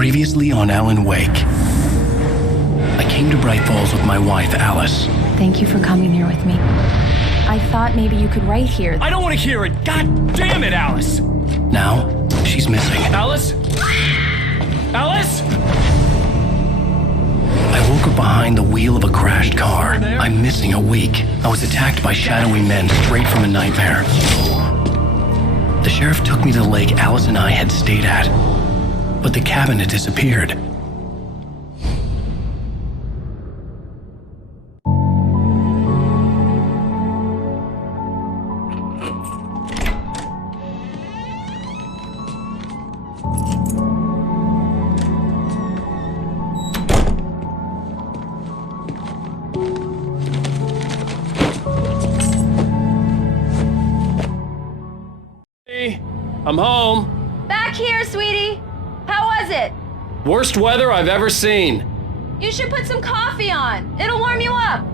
Previously on Alan Wake. I came to Bright Falls with my wife, Alice. Thank you for coming here with me. I thought maybe you could write here. I don't want to hear it! God damn it, Alice! Now, she's missing. Alice? Alice? I woke up behind the wheel of a crashed car. I'm missing a week. I was attacked by shadowy men straight from a nightmare. The sheriff took me to the lake Alice and I had stayed at, but the cabin had disappeared. I'm home. Back here, sweetie. How was it? Worst weather I've ever seen. You should put some coffee on. It'll warm you up.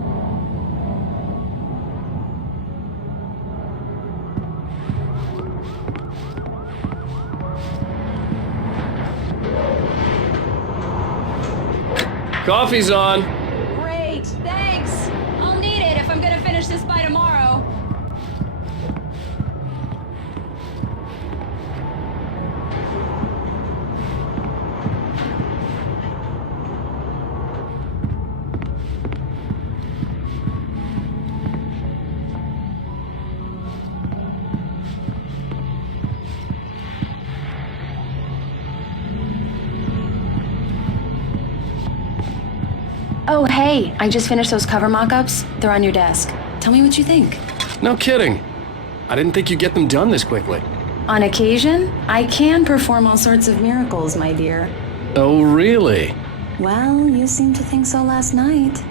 Coffee's on. Great, thanks. I'll need it if I'm gonna finish this by tomorrow. Oh, hey, I just finished those cover mock-ups. They're on your desk. Tell me what you think. No kidding. I didn't think you'd get them done this quickly. On occasion, I can perform all sorts of miracles, my dear. Oh, really? Well, you seemed to think so last night.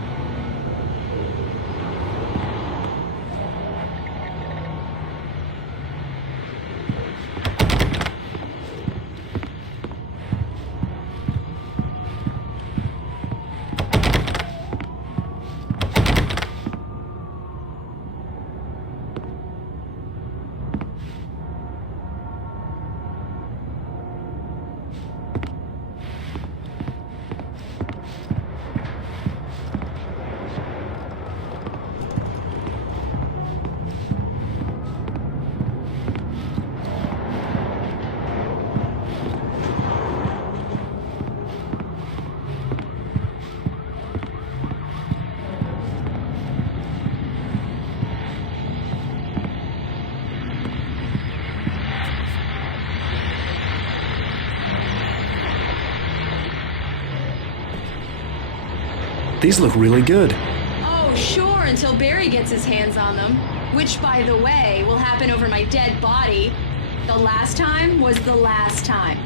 These look really good. Oh, sure, until Barry gets his hands on them. Which, by the way, will happen over my dead body. The last time was the last time.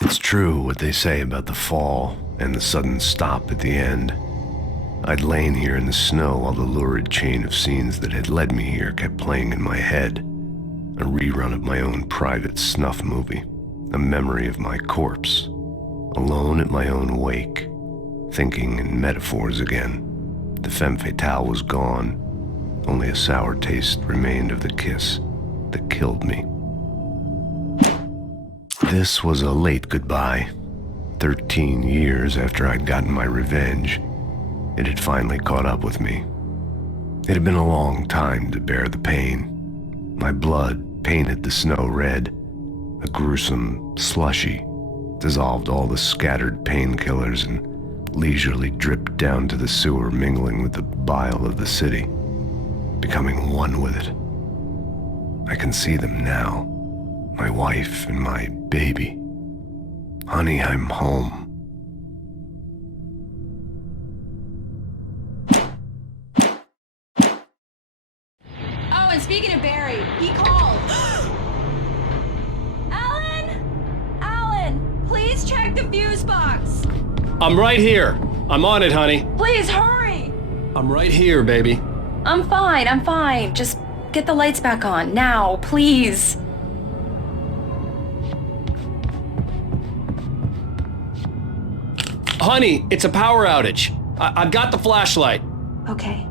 It's true what they say about the fall and the sudden stop at the end. I'd lain here in the snow while the lurid chain of scenes that had led me here kept playing in my head. A rerun of my own private snuff movie. A memory of my corpse. Alone at my own wake. Thinking in metaphors again. The femme fatale was gone. Only a sour taste remained of the kiss that killed me. This was a late goodbye. 13 years after I'd gotten my revenge, it had finally caught up with me. It had been a long time to bear the pain. My blood painted the snow red, a gruesome slushy, dissolved all the scattered painkillers and leisurely dripped down to the sewer, mingling with the bile of the city, becoming one with it. I can see them now, my wife and my baby. Honey, I'm home. Oh, and speaking of Barry, he called. Alan, please check the fuse box. I'm right here. I'm on it, honey. Please hurry. I'm right here, baby. I'm fine. Just get the lights back on, now, please. Honey, it's a power outage. I've got the flashlight. Okay.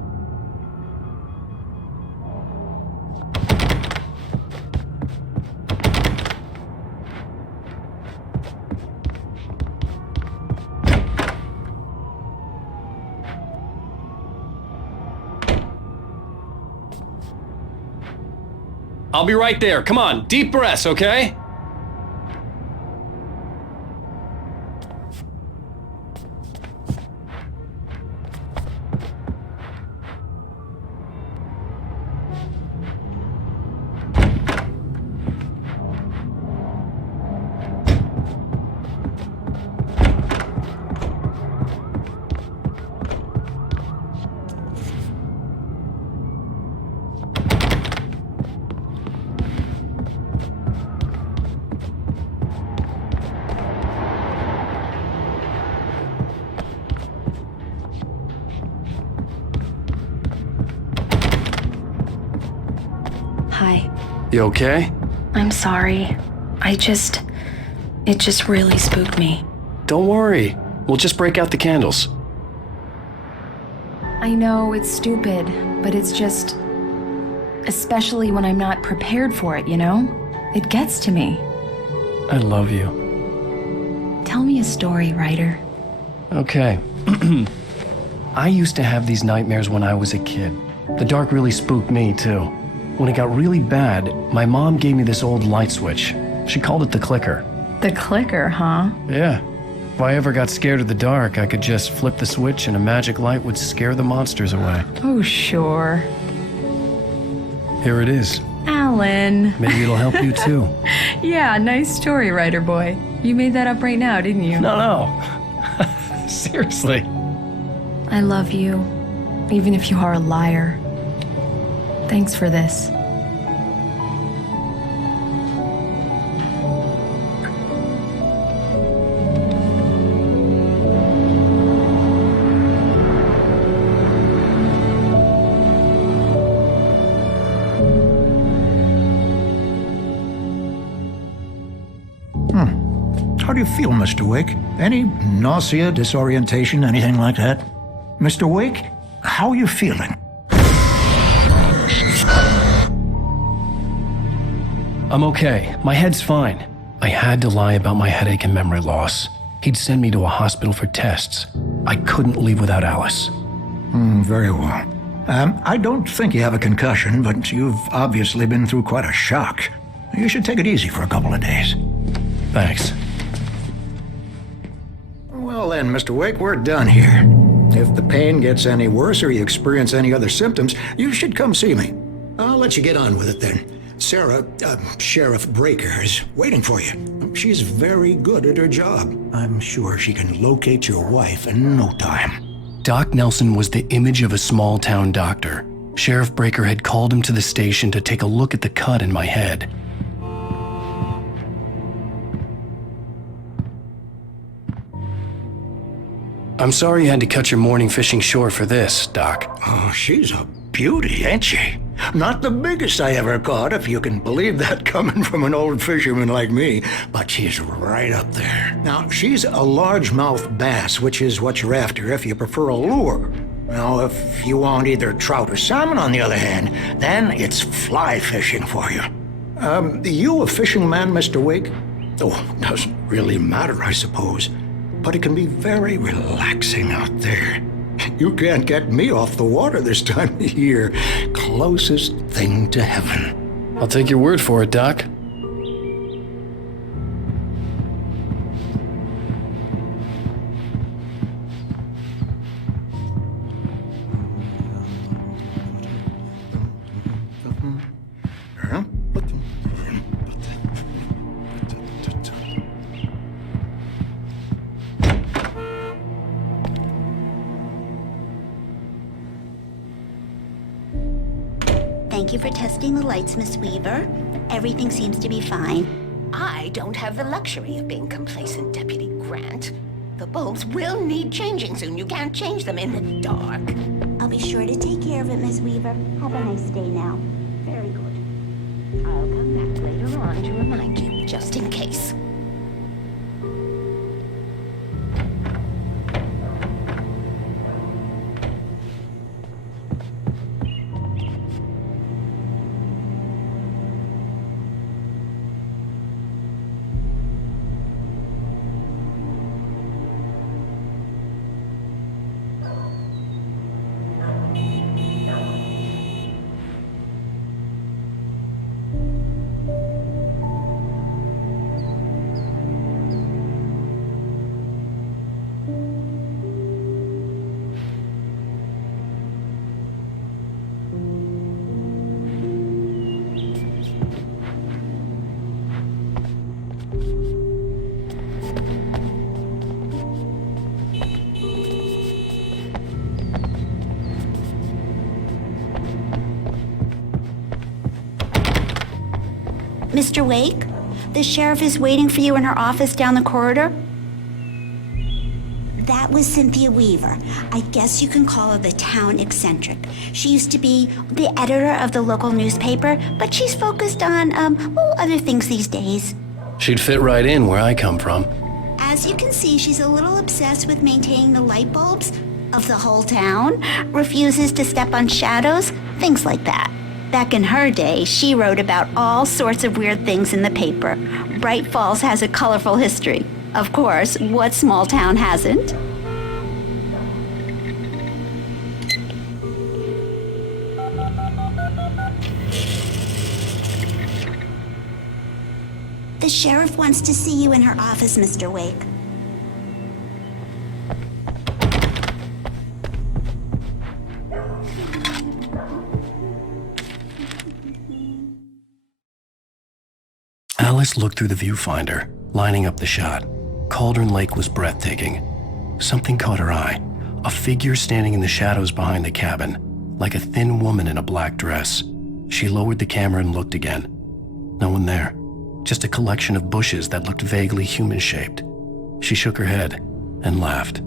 I'll be right there. Come on, deep breaths, okay? Hi. You okay? I'm sorry. It just really spooked me. Don't worry. We'll just break out the candles. I know it's stupid, but it's just... especially when I'm not prepared for it, you know? It gets to me. I love you. Tell me a story, writer. Okay. I used to have these nightmares when I was a kid. The dark really spooked me, too. When it got really bad, my mom gave me this old light switch. She called it the clicker. The clicker, huh? Yeah. If I ever got scared of the dark, I could just flip the switch and a magic light would scare the monsters away. Oh, sure. Here it is. Alan. Maybe it'll help you, too. Yeah, nice story, writer boy. You made that up right now, didn't you? No. Seriously. I love you, even if you are a liar. Thanks for this. How do you feel, Mr. Wake? Any nausea, disorientation, anything like that? Mr. Wake, how are you feeling? I'm okay. My head's fine. I had to lie about my headache and memory loss. He'd send me to a hospital for tests. I couldn't leave without Alice. Very well. I don't think you have a concussion, but you've obviously been through quite a shock. You should take it easy for a couple of days. Thanks. Well then, Mr. Wake, we're done here. If the pain gets any worse or you experience any other symptoms, you should come see me. I'll let you get on with it then. Sarah, Sheriff Breaker, is waiting for you. She's very good at her job. I'm sure she can locate your wife in no time. Doc Nelson was the image of a small-town doctor. Sheriff Breaker had called him to the station to take a look at the cut in my head. I'm sorry you had to cut your morning fishing short for this, Doc. Oh, she's a beauty, ain't she? Not the biggest I ever caught, if you can believe that coming from an old fisherman like me, but she's right up there. Now, she's a largemouth bass, which is what you're after if you prefer a lure. Now, if you want either trout or salmon, on the other hand, then it's fly fishing for you. You a fishing man, Mr. Wake? Oh, doesn't really matter, I suppose. But it can be very relaxing out there. You can't get me off the water this time of year. Closest thing to heaven. I'll take your word for it, Doc. Thank you for testing the lights, Miss Weaver. Everything seems to be fine. I don't have the luxury of being complacent, Deputy Grant. The bulbs will need changing soon. You can't change them in the dark. I'll be sure to take care of it, Miss Weaver. Have a nice day now. Very good. I'll come back later on to remind you, just in case. Mr. Wake, the sheriff is waiting for you in her office down the corridor. That was Cynthia Weaver. I guess you can call her the town eccentric. She used to be the editor of the local newspaper, but she's focused on, other things these days. She'd fit right in where I come from. As you can see, she's a little obsessed with maintaining the light bulbs of the whole town, refuses to step on shadows, things like that. Back in her day, she wrote about all sorts of weird things in the paper. Bright Falls has a colorful history. Of course, what small town hasn't? The sheriff wants to see you in her office, Mr. Wake. Alice looked through the viewfinder, lining up the shot. Cauldron Lake was breathtaking. Something caught her eye. A figure standing in the shadows behind the cabin, like a thin woman in a black dress. She lowered the camera and looked again. No one there. Just a collection of bushes that looked vaguely human-shaped. She shook her head and laughed.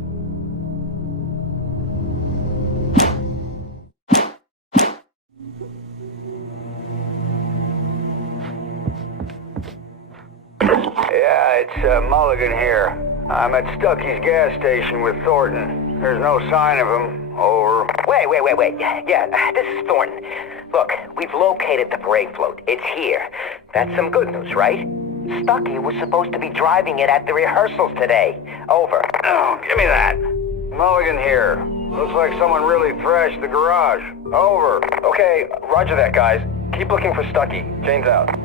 Yeah, it's Mulligan here. I'm at Stucky's gas station with Thornton. There's no sign of him. Over. Wait. Yeah, this is Thornton. Look, we've located the parade float. It's here. That's some good news, right? Stucky was supposed to be driving it at the rehearsals today. Over. Oh, give me that. Mulligan here. Looks like someone really thrashed the garage. Over. Okay, roger that, guys. Keep looking for Stucky. Jane's out.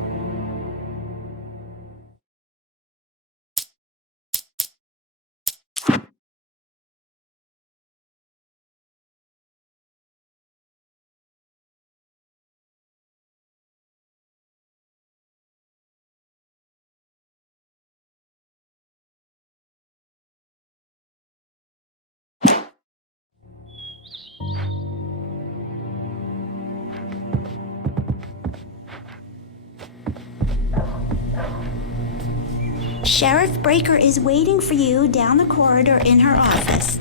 Sheriff Breaker is waiting for you down the corridor in her office.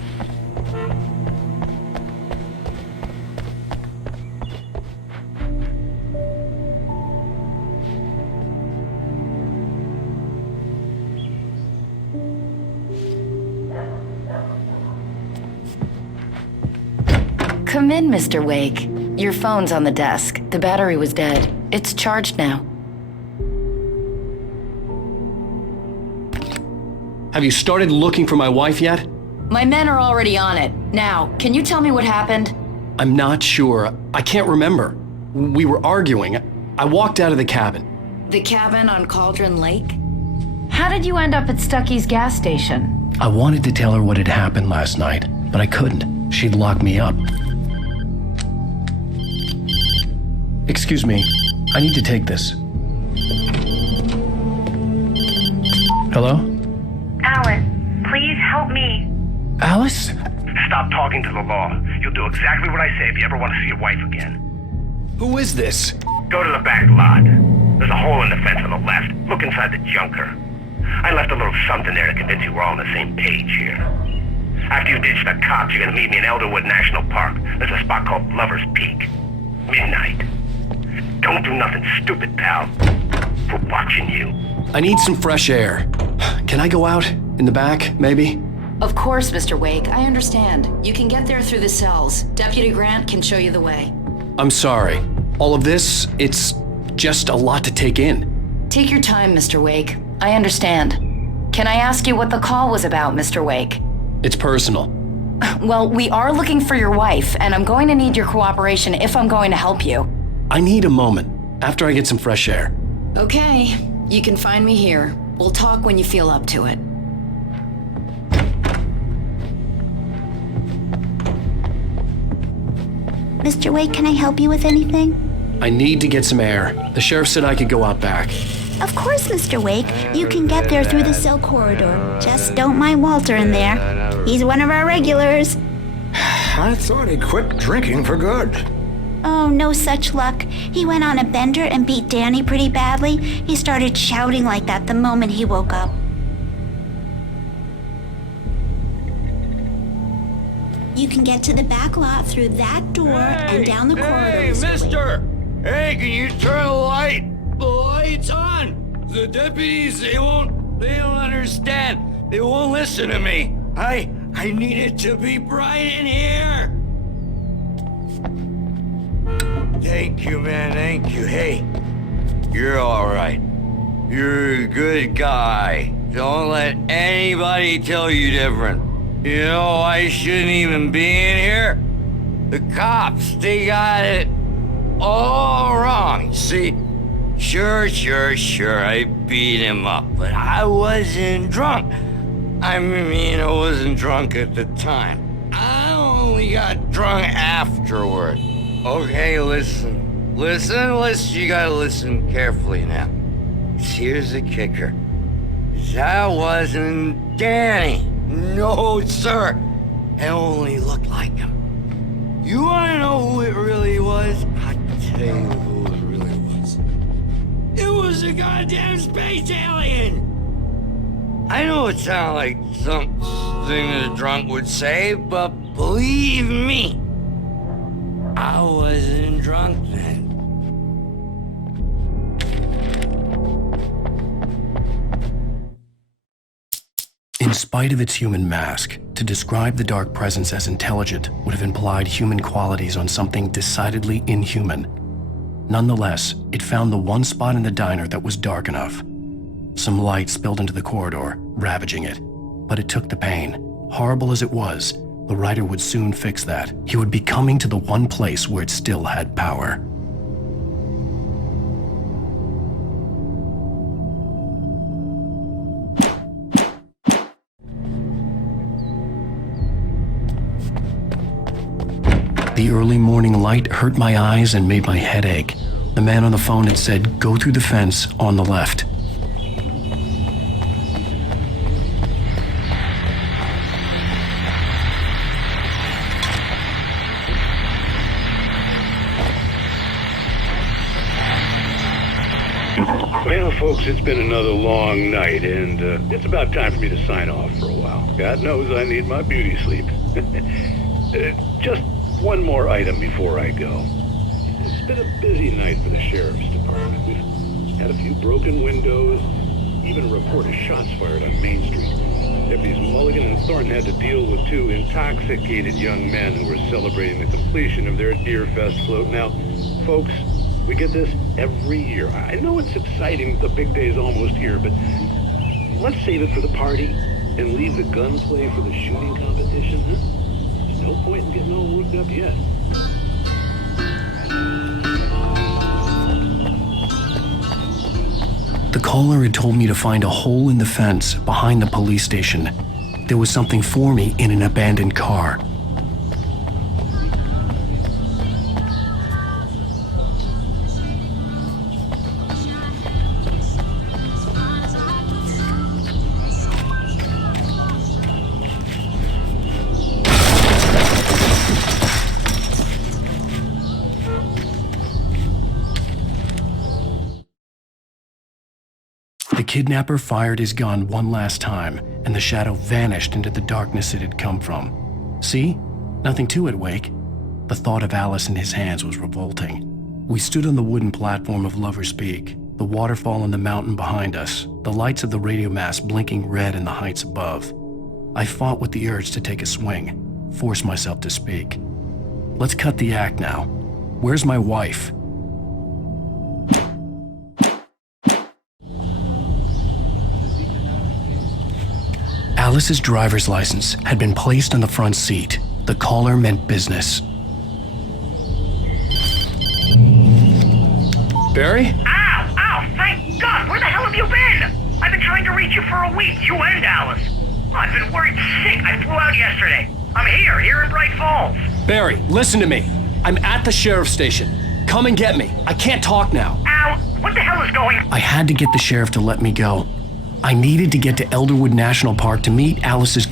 Come in, Mr. Wake. Your phone's on the desk. The battery was dead. It's charged now. Have you started looking for my wife yet? My men are already on it. Now, can you tell me what happened? I'm not sure. I can't remember. We were arguing. I walked out of the cabin. The cabin on Cauldron Lake? How did you end up at Stucky's gas station? I wanted to tell her what had happened last night, but I couldn't. She'd lock me up. Excuse me. I need to take this. Hello? Alan, please help me. Alice? Stop talking to the law. You'll do exactly what I say if you ever want to see your wife again. Who is this? Go to the back lot. There's a hole in the fence on the left. Look inside the junker. I left a little something there to convince you we're all on the same page here. After you ditch the cops, you're gonna meet me in Elderwood National Park. There's a spot called Lover's Peak. Midnight. Don't do nothing stupid, pal. We're watching you. I need some fresh air. Can I go out? In the back, maybe? Of course, Mr. Wake. I understand. You can get there through the cells. Deputy Grant can show you the way. I'm sorry. All of this, it's just a lot to take in. Take your time, Mr. Wake. I understand. Can I ask you what the call was about, Mr. Wake? It's personal. Well, we are looking for your wife, and I'm going to need your cooperation if I'm going to help you. I need a moment, after I get some fresh air. Okay. You can find me here. We'll talk when you feel up to it. Mr. Wake, can I help you with anything? I need to get some air. The sheriff said I could go out back. Of course, Mr. Wake. You can get there through the cell corridor. Just don't mind Walter in there. He's one of our regulars. I thought he quit drinking for good. Oh, no such luck. He went on a bender and beat Danny pretty badly. He started shouting like that the moment he woke up. You can get to the back lot through that door and down the corridor. Hey, mister! Hey, can you turn the light? The light's on! The deputies, they don't understand. They won't listen to me. I need it to be bright in here. Thank you, man, thank you. Hey, you're all right. You're a good guy. Don't let anybody tell you different. You know, I shouldn't even be in here. The cops, they got it all wrong. See, sure, I beat him up, but I wasn't drunk. I mean, I wasn't drunk at the time. I only got drunk afterward. Okay, listen, you gotta listen carefully now. Here's the kicker. That wasn't Danny. No, sir. It only looked like him. You wanna know who it really was? I'll tell you who it really was. It was a goddamn space alien! I know it sounds like something a drunk would say, but believe me, I wasn't drunk then. In spite of its human mask, to describe the dark presence as intelligent would have implied human qualities on something decidedly inhuman. Nonetheless, it found the one spot in the diner that was dark enough. Some light spilled into the corridor, ravaging it. But it took the pain. Horrible as it was, the writer would soon fix that. He would be coming to the one place where it still had power. The early morning light hurt my eyes and made my head ache. The man on the phone had said, "Go through the fence on the left." Well, folks, it's been another long night, and it's about time for me to sign off for a while. God knows I need my beauty sleep. Just one more item before I go. It's been a busy night for the Sheriff's Department. We've had a few broken windows, even a report of shots fired on Main Street. Deputies Mulligan and Thornton had to deal with two intoxicated young men who were celebrating the completion of their Deer Fest float. Now, folks, we get this every year. I know it's exciting, the big day's almost here, but let's save it for the party and leave the gunplay for the shooting competition, huh? There's no point in getting all worked up yet. The caller had told me to find a hole in the fence behind the police station. There was something for me in an abandoned car. The kidnapper fired his gun one last time, and the shadow vanished into the darkness it had come from. See? Nothing to it, Wake. The thought of Alice in his hands was revolting. We stood on the wooden platform of Lover's Peak, the waterfall on the mountain behind us, the lights of the radio mast blinking red in the heights above. I fought with the urge to take a swing, force myself to speak. Let's cut the act now. Where's my wife? Alice's driver's license had been placed on the front seat. The caller meant business. Barry? Ow! Ow! Thank God! Where the hell have you been? I've been trying to reach you for a week, you and Alice. I've been worried sick. I flew out yesterday. I'm here in Bright Falls. Barry, listen to me. I'm at the sheriff's station. Come and get me. I can't talk now. Al, what the hell is going on? I had to get the sheriff to let me go. I needed to get to Elderwood National Park to meet Alice's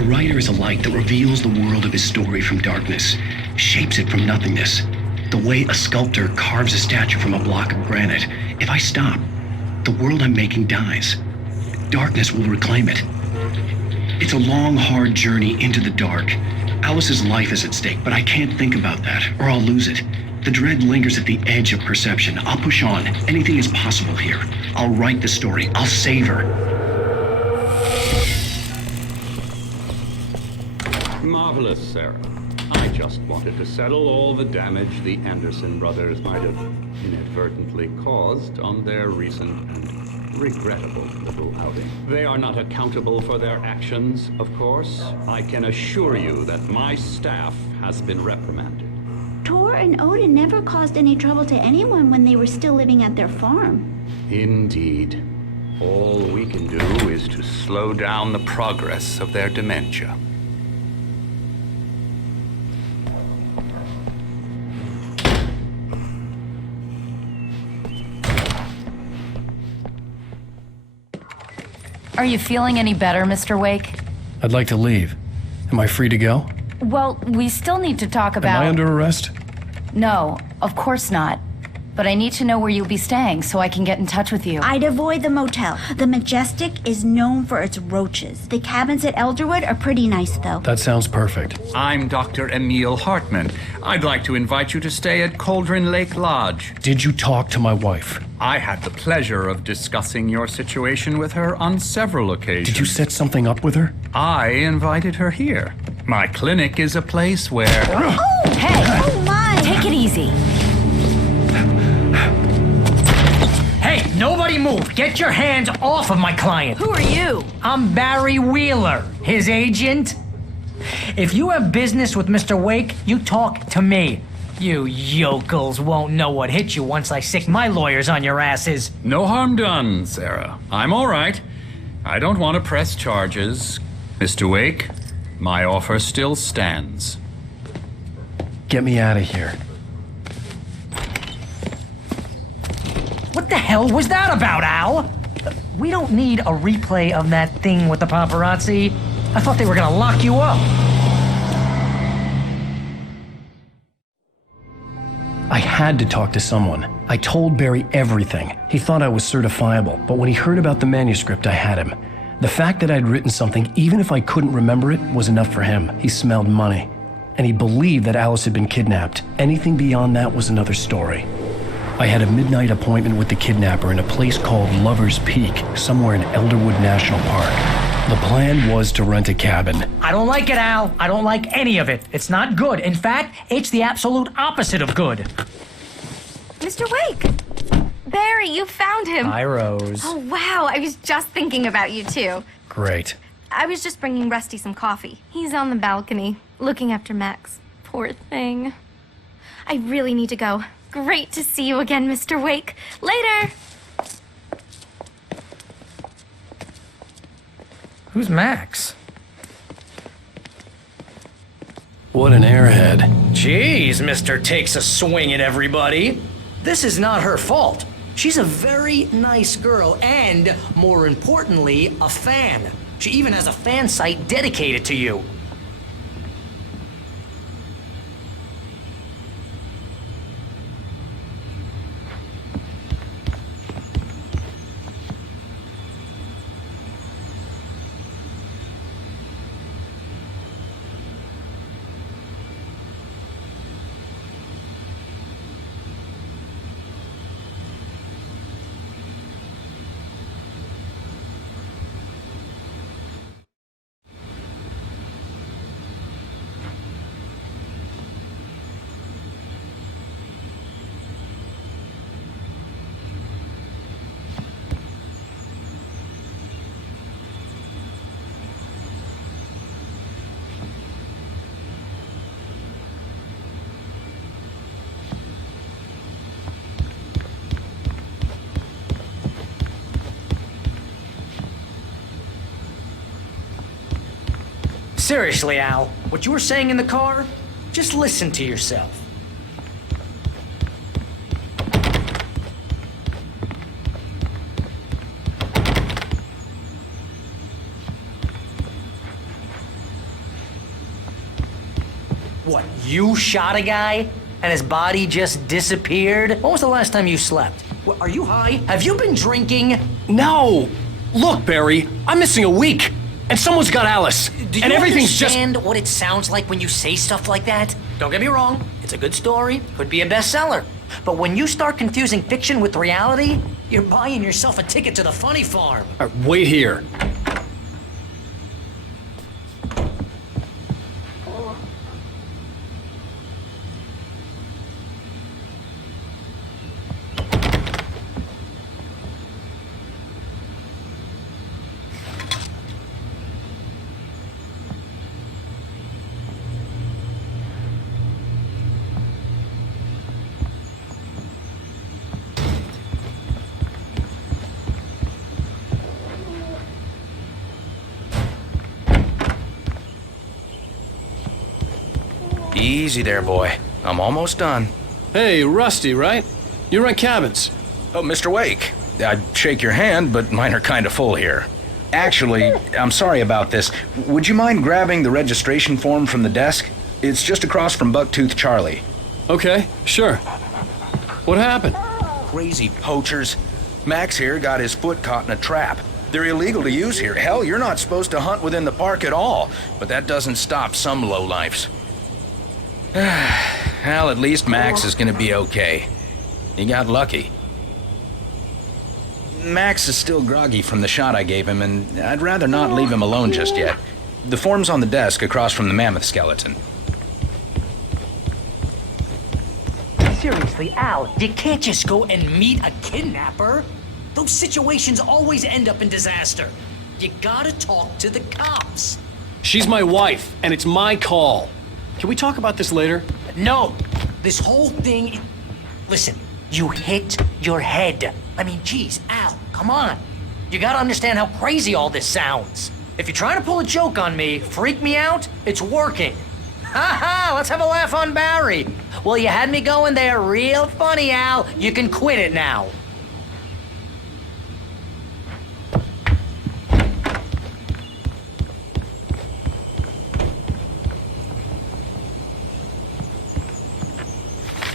A writer is a light that reveals the world of his story from darkness, shapes it from nothingness. The way a sculptor carves a statue from a block of granite. If I stop, the world I'm making dies. Darkness will reclaim it. It's a long, hard journey into the dark. Alice's life is at stake, but I can't think about that, or I'll lose it. The dread lingers at the edge of perception. I'll push on. Anything is possible here. I'll write the story. I'll save her. Marvelous, Sarah. I just wanted to settle all the damage the Anderson brothers might have inadvertently caused on their recent and regrettable little outing. They are not accountable for their actions, of course. I can assure you that my staff has been reprimanded. Tor and Odin never caused any trouble to anyone when they were still living at their farm. Indeed. All we can do is to slow down the progress of their dementia. Are you feeling any better, Mr. Wake? I'd like to leave. Am I free to go? Well, we still need to talk about... Am I under arrest? No, of course not. But I need to know where you'll be staying so I can get in touch with you. I'd avoid the motel. The Majestic is known for its roaches. The cabins at Elderwood are pretty nice, though. That sounds perfect. I'm Dr. Emil Hartman. I'd like to invite you to stay at Cauldron Lake Lodge. Did you talk to my wife? I had the pleasure of discussing your situation with her on several occasions. Did you set something up with her? I invited her here. My clinic is a place where... Oh, hey! Oh, my! Take it easy. Hey, nobody move! Get your hands off of my client! Who are you? I'm Barry Wheeler, his agent. If you have business with Mr. Wake, you talk to me. You yokels won't know what hit you once I sick my lawyers on your asses. No harm done, Sarah. I'm all right. I don't want to press charges. Mr. Wake, my offer still stands. Get me out of here. What the hell was that about, Al? We don't need a replay of that thing with the paparazzi. I thought they were gonna lock you up. I had to talk to someone. I told Barry everything. He thought I was certifiable, but when he heard about the manuscript, I had him. The fact that I'd written something, even if I couldn't remember it, was enough for him. He smelled money. And he believed that Alice had been kidnapped. Anything beyond that was another story. I had a midnight appointment with the kidnapper in a place called Lover's Peak, somewhere in Elderwood National Park. The plan was to rent a cabin. I don't like it, Al. I don't like any of it. It's not good. In fact, it's the absolute opposite of good. Mr. Wake! Barry, you found him. Hi, Rose. Oh, wow. I was just thinking about you, too. Great. I was just bringing Rusty some coffee. He's on the balcony, looking after Max. Poor thing. I really need to go. Great to see you again, Mr. Wake. Later! Who's Max? What an airhead. Jeez, Mr. Takes a swing at everybody. This is not her fault. She's a very nice girl and, more importantly, a fan. She even has a fan site dedicated to you. Seriously, Al, what you were saying in the car, just listen to yourself. What, you shot a guy and his body just disappeared? When was the last time you slept? What, are you high? Have you been drinking? No! Look, Barry, I'm missing a week, and someone's got Alice. Do you understand what it sounds like when you say stuff like that? Don't get me wrong, it's a good story, could be a bestseller. But when you start confusing fiction with reality, you're buying yourself a ticket to the funny farm. Wait here. Easy there, boy. I'm almost done. Hey, Rusty, right? You rent cabins. Oh, Mr. Wake. I'd shake your hand, but mine are kind of full here. Actually, I'm sorry about this. Would you mind grabbing the registration form from the desk? It's just across from Bucktooth Charlie. Okay, sure. What happened? Crazy poachers. Max here got his foot caught in a trap. They're illegal to use here. Hell, you're not supposed to hunt within the park at all. But that doesn't stop some lowlifes. Well, at least Max is gonna be okay. He got lucky. Max is still groggy from the shot I gave him, and I'd rather not leave him alone just yet. The form's on the desk across from the mammoth skeleton. Seriously, Al, you can't just go and meet a kidnapper. Those situations always end up in disaster. You gotta talk to the cops. She's my wife, and it's my call. Can we talk about this later? No, this whole thing... Listen, you hit your head. I mean, geez, Al, come on. You gotta understand how crazy all this sounds. If you're trying to pull a joke on me, freak me out, it's working. Ha ha, let's have a laugh on Barry. Well, you had me going there real funny, Al. You can quit it now.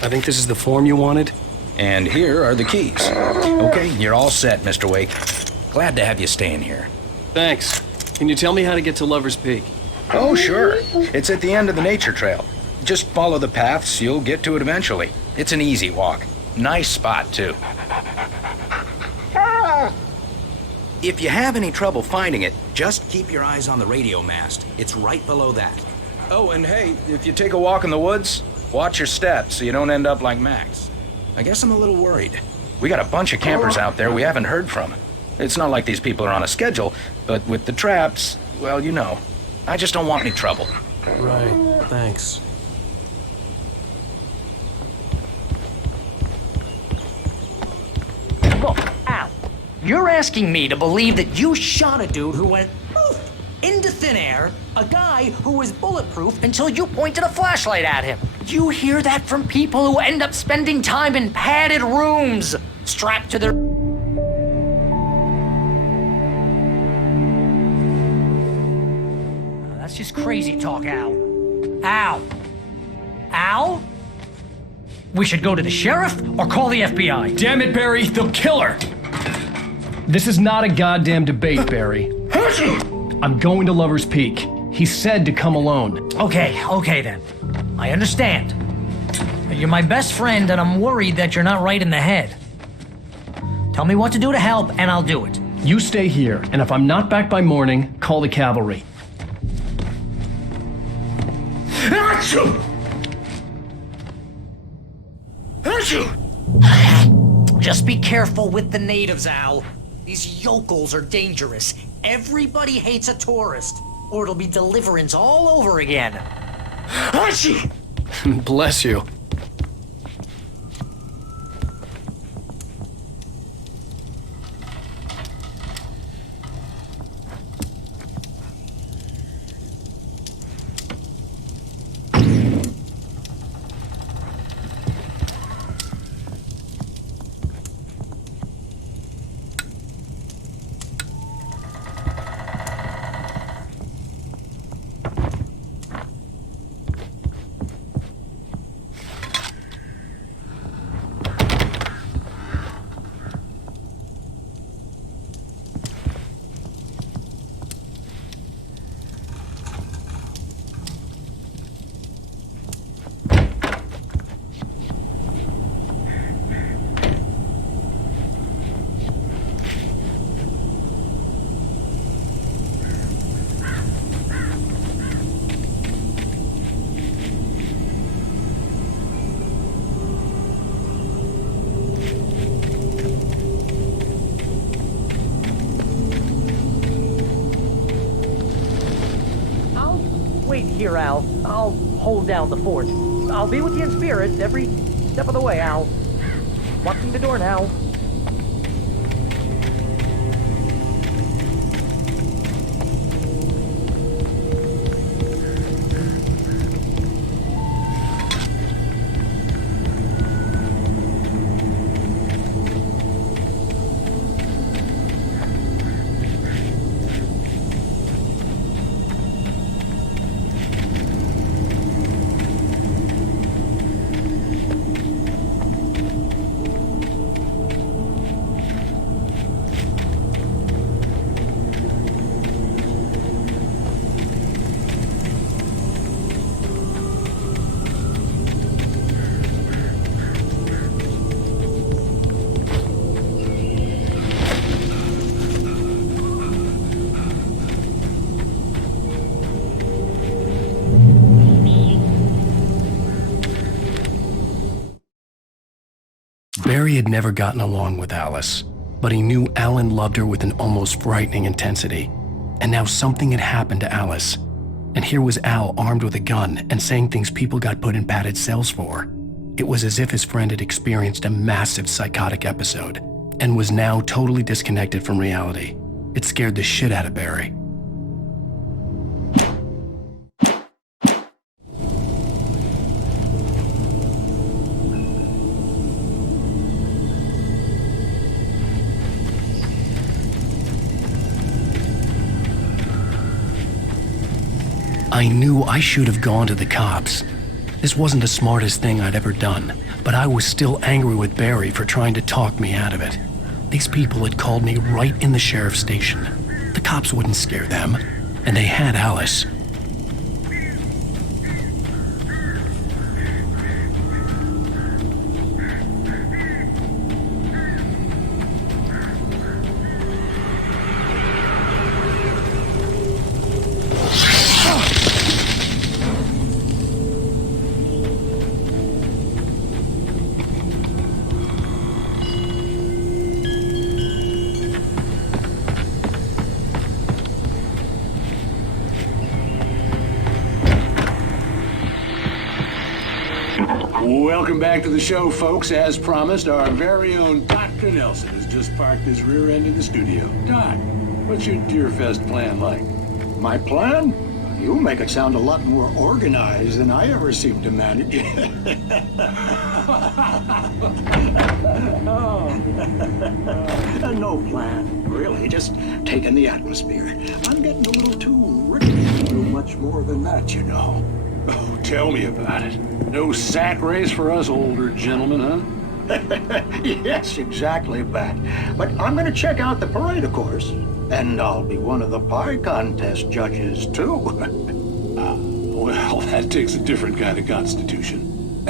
I think this is the form you wanted. And here are the keys. Okay, you're all set, Mr. Wake. Glad to have you staying here. Thanks. Can you tell me how to get to Lover's Peak? Oh, sure. It's at the end of the nature trail. Just follow the paths, you'll get to it eventually. It's an easy walk. Nice spot, too. If you have any trouble finding it, just keep your eyes on the radio mast. It's right below that. Oh, and hey, if you take a walk in the woods, watch your steps so you don't end up like Max. I guess I'm a little worried. We got a bunch of campers out there we haven't heard from. It's not like these people are on a schedule, but with the traps, well, you know. I just don't want any trouble. Right, thanks. Look, Al, you're asking me to believe that you shot a dude who went poof into thin air, a guy who was bulletproof until you pointed a flashlight at him. You hear that from people who end up spending time in padded rooms, strapped to their... That's just crazy talk, Al. Al? Al? We should go to the sheriff or call the FBI. Damn it, Barry, they'll kill her! This is not a goddamn debate, Barry. I'm going to Lover's Peak. He said to come alone. Okay then. I understand. You're my best friend, and I'm worried that you're not right in the head. Tell me what to do to help, and I'll do it. You stay here, and if I'm not back by morning, call the cavalry. Achoo! Just be careful with the natives, Al. These yokels are dangerous. Everybody hates a tourist, or it'll be deliverance all over again. Achoo! Bless you. wait here, Al. I'll hold down the fort. I'll be with you in spirit every step of the way, Al. Watching the door now. Barry had never gotten along with Alice, but he knew Alan loved her with an almost frightening intensity. And now something had happened to Alice. And here was Al armed with a gun and saying things people got put in padded cells for. It was as if his friend had experienced a massive psychotic episode and was now totally disconnected from reality. It scared the shit out of Barry. I knew I should have gone to the cops. This wasn't the smartest thing I'd ever done, but I was still angry with Barry for trying to talk me out of it. These people had called me right in the sheriff's station. The cops wouldn't scare them, and they had Alice. Welcome back to the show, folks. As promised, our very own Dr. Nelson has just parked his rear end in the studio. Doc, what's your Deer Fest plan like? My plan? You make it sound a lot more organized than I ever seem to manage. No plan, really. Just taking the atmosphere. I'm getting a little too rickety to do much more than that, you know. Oh, tell me about it. No sack race for us older gentlemen, huh? Yes, exactly, Pat. But I'm going to check out the parade, of course. And I'll be one of the pie contest judges, too. Well, that takes a different kind of constitution.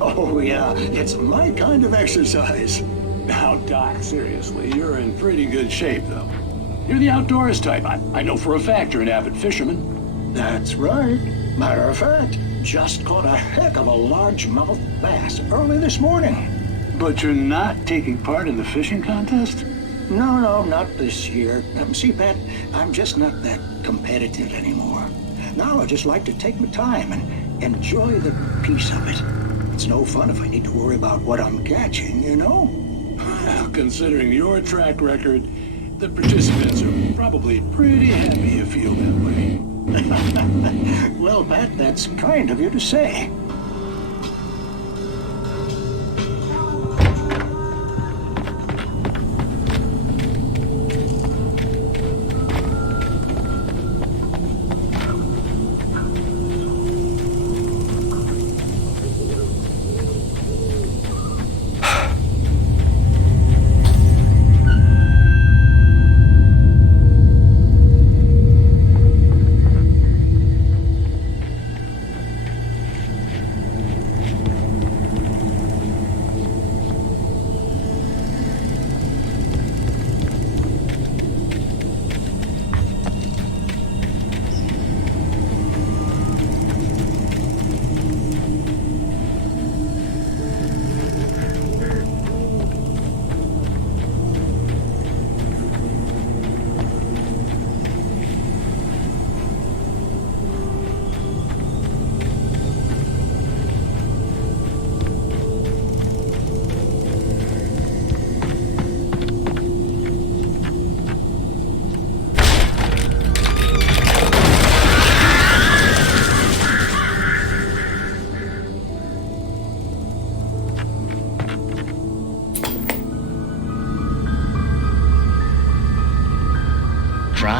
Oh, yeah. It's my kind of exercise. Now, Doc, seriously, you're in pretty good shape, though. You're the outdoors type. I know for a fact you're an avid fisherman. That's right. Matter of fact, just caught a heck of a largemouth bass early this morning. But you're not taking part in the fishing contest? No, not this year. See, Pat, I'm just not that competitive anymore. Now I just like to take my time and enjoy the peace of it. It's no fun if I need to worry about what I'm catching, you know? Well, considering your track record, the participants are probably pretty happy you feel that way. Well, Pat, that's kind of you to say.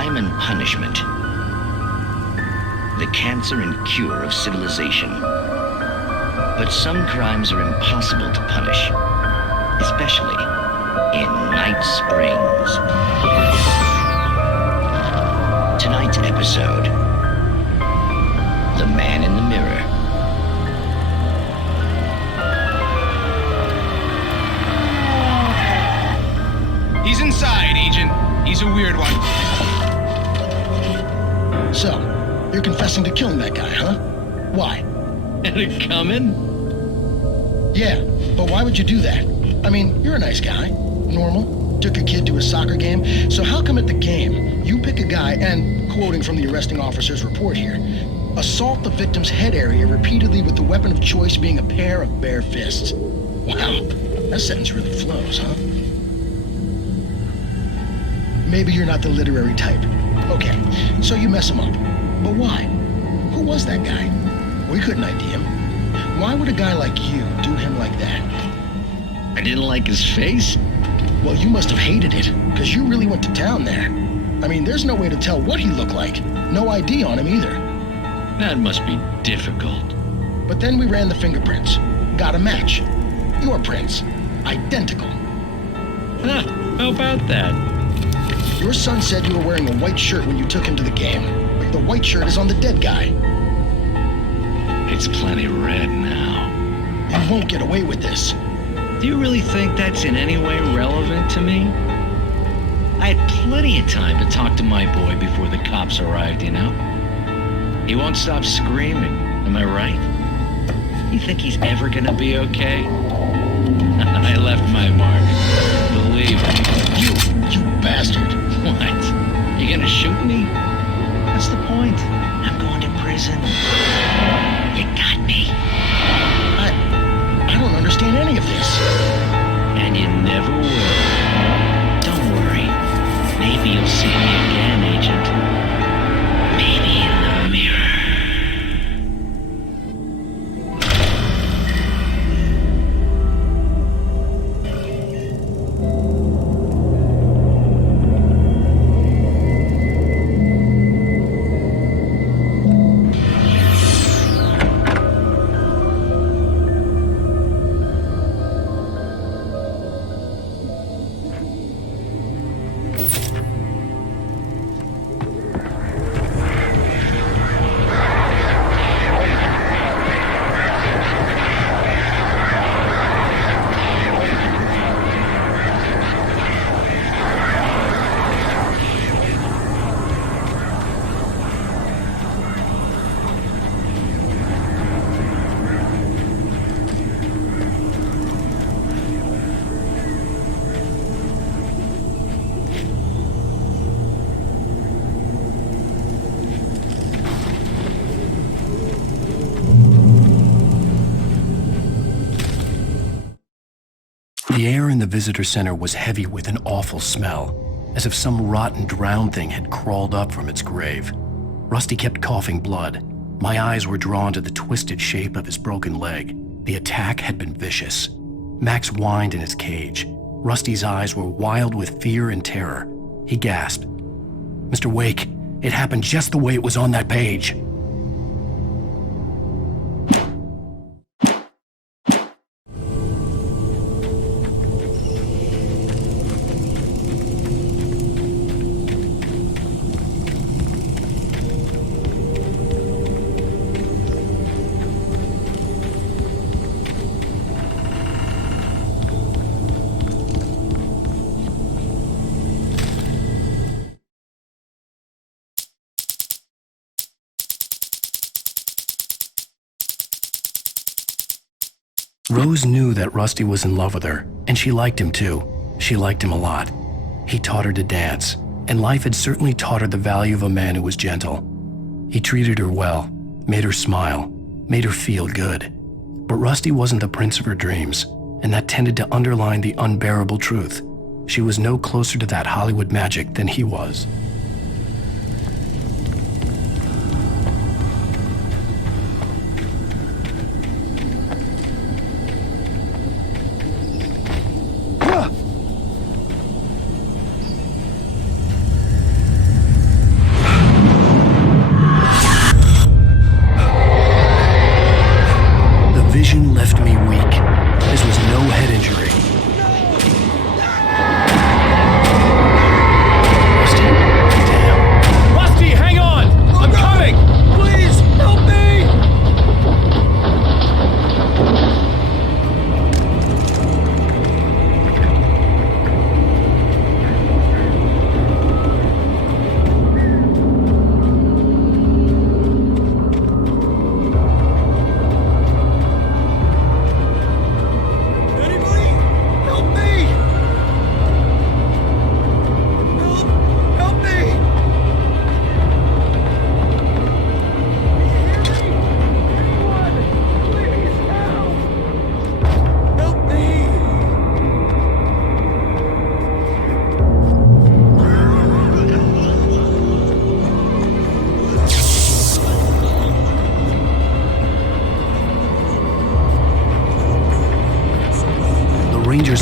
Crime and punishment. The cancer and cure of civilization. But some crimes are impossible to punish, especially in Night Springs. Tonight's episode, The Man in the Mirror. He's inside, Agent. He's a weird one. So, you're confessing to killing that guy, huh? Why? Had it coming? Yeah, but why would you do that? I mean, you're a nice guy. Normal. Took your kid to a soccer game. So how come at the game, you pick a guy and, quoting from the arresting officer's report here, assault the victim's head area repeatedly with the weapon of choice being a pair of bare fists? Wow, that sentence really flows, huh? Maybe you're not the literary type. Okay, so you mess him up. But why? Who was that guy? We couldn't ID him. Why would a guy like you do him like that? I didn't like his face? Well, you must have hated it, because you really went to town there. I mean, there's no way to tell what he looked like. No ID on him either. That must be difficult. But then we ran the fingerprints. Got a match. Your prints. Identical. Huh, how about that? Your son said you were wearing a white shirt when you took him to the game. But the white shirt is on the dead guy. It's plenty red now. You won't get away with this. Do you really think that's in any way relevant to me? I had plenty of time to talk to my boy before the cops arrived, you know? He won't stop screaming, am I right? You think he's ever gonna be okay? I left my mark. Believe me. You bastard. What? You gonna shoot me? What's the point? I'm going to prison. You got me. I don't understand any of this. And you never will. Don't worry. Maybe you'll see me again, Agent. Maybe in the mirror. The air in the visitor center was heavy with an awful smell, as if some rotten drowned thing had crawled up from its grave. Rusty kept coughing blood. My eyes were drawn to the twisted shape of his broken leg. The attack had been vicious. Max whined in his cage. Rusty's eyes were wild with fear and terror. He gasped. "Mr. Wake, it happened just the way it was on that page." Rose knew that Rusty was in love with her, and she liked him too. She liked him a lot. He taught her to dance, and life had certainly taught her the value of a man who was gentle. He treated her well, made her smile, made her feel good. But Rusty wasn't the prince of her dreams, and that tended to underline the unbearable truth. She was no closer to that Hollywood magic than he was.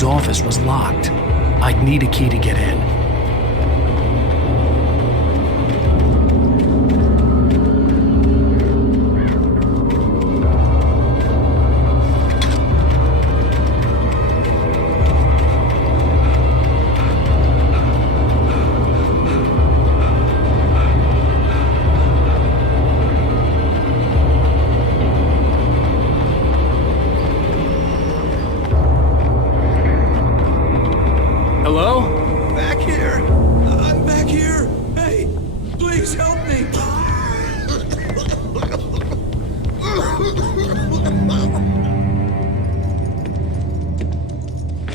Rusty's office was locked. I'd need a key to get in.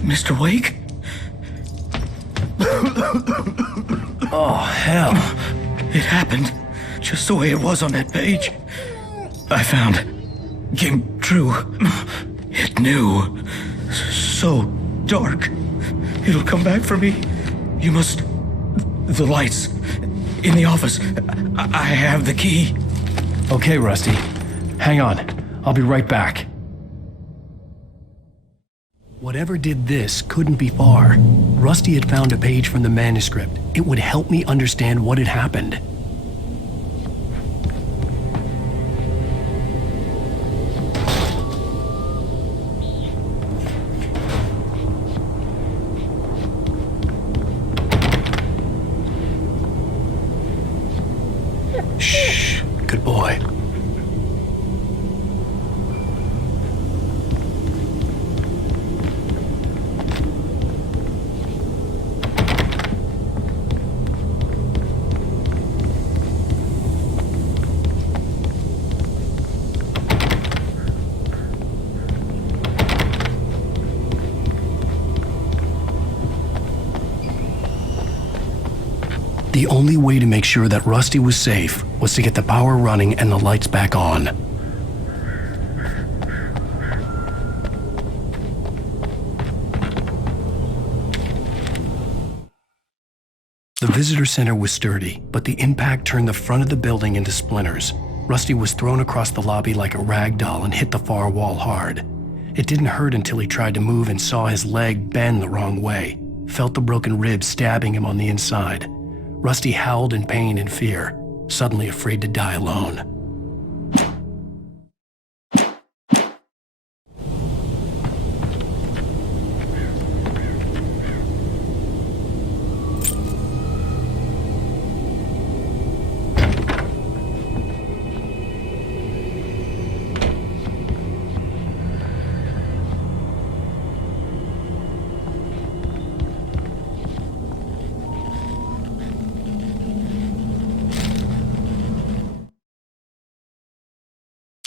Mr. Wake? Oh, hell. It happened just the way it was on that page. I found. Came true. It knew. So dark. It'll come back for me. You must... The lights. In the office. I have the key. Okay, Rusty. Hang on. I'll be right back. Whatever did this couldn't be far. Rusty had found a page from the manuscript. It would help me understand what had happened. Shh. Good boy. The only way to make sure that Rusty was safe was to get the power running and the lights back on. The visitor center was sturdy, but the impact turned the front of the building into splinters. Rusty was thrown across the lobby like a rag doll and hit the far wall hard. It didn't hurt until he tried to move and saw his leg bend the wrong way, felt the broken ribs stabbing him on the inside. Rusty howled in pain and fear, suddenly afraid to die alone.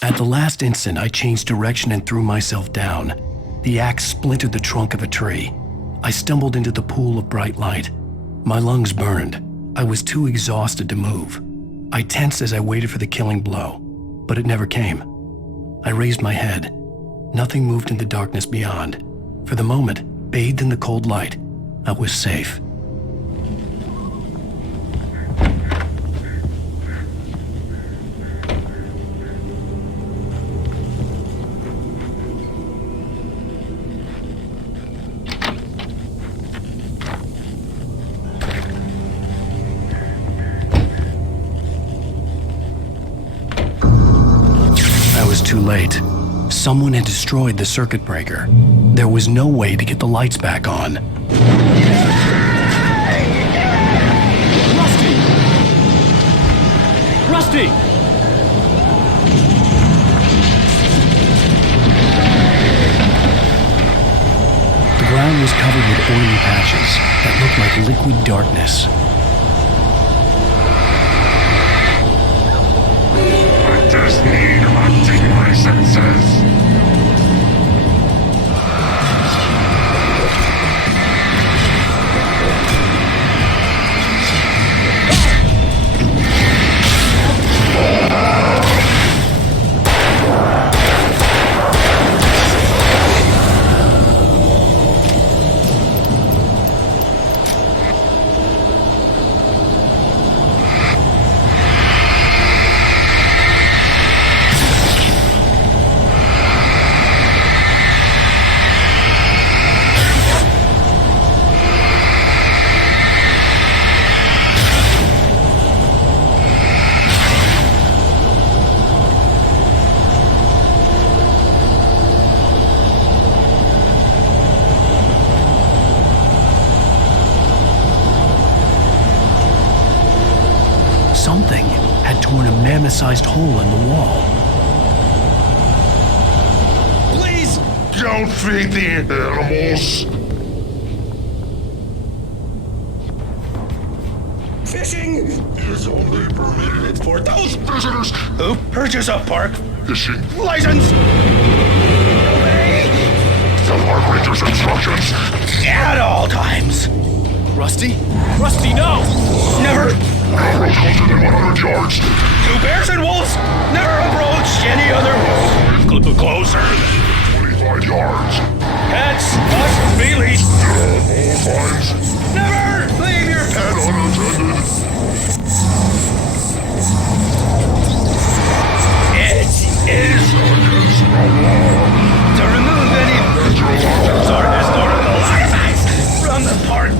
At the last instant, I changed direction and threw myself down. The axe splintered the trunk of a tree. I stumbled into the pool of bright light. My lungs burned. I was too exhausted to move. I tensed as I waited for the killing blow, but it never came. I raised my head. Nothing moved in the darkness beyond. For the moment, bathed in the cold light, I was safe. Too late. Someone had destroyed the circuit breaker. There was no way to get the lights back on. Rusty! Rusty! The ground was covered with oily patches that looked like liquid darkness. I just need hunting licenses. something had torn a mammoth-sized hole in the wall. Please! Don't feed the animals! Fishing is only permitted for those visitors who purchase a park fishing license. Obey the park ranger's instructions at all times. Rusty? Rusty, no! Never. Approach closer than 100 yards. To bears and wolves, never approach any other closer than 25 yards. Pets must be leashed. All times. Never leave your pet unattended. It is against the law to remove any historical artifacts from the park.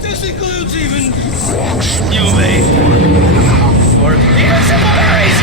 This includes even rocks. You may. Or even simple berries.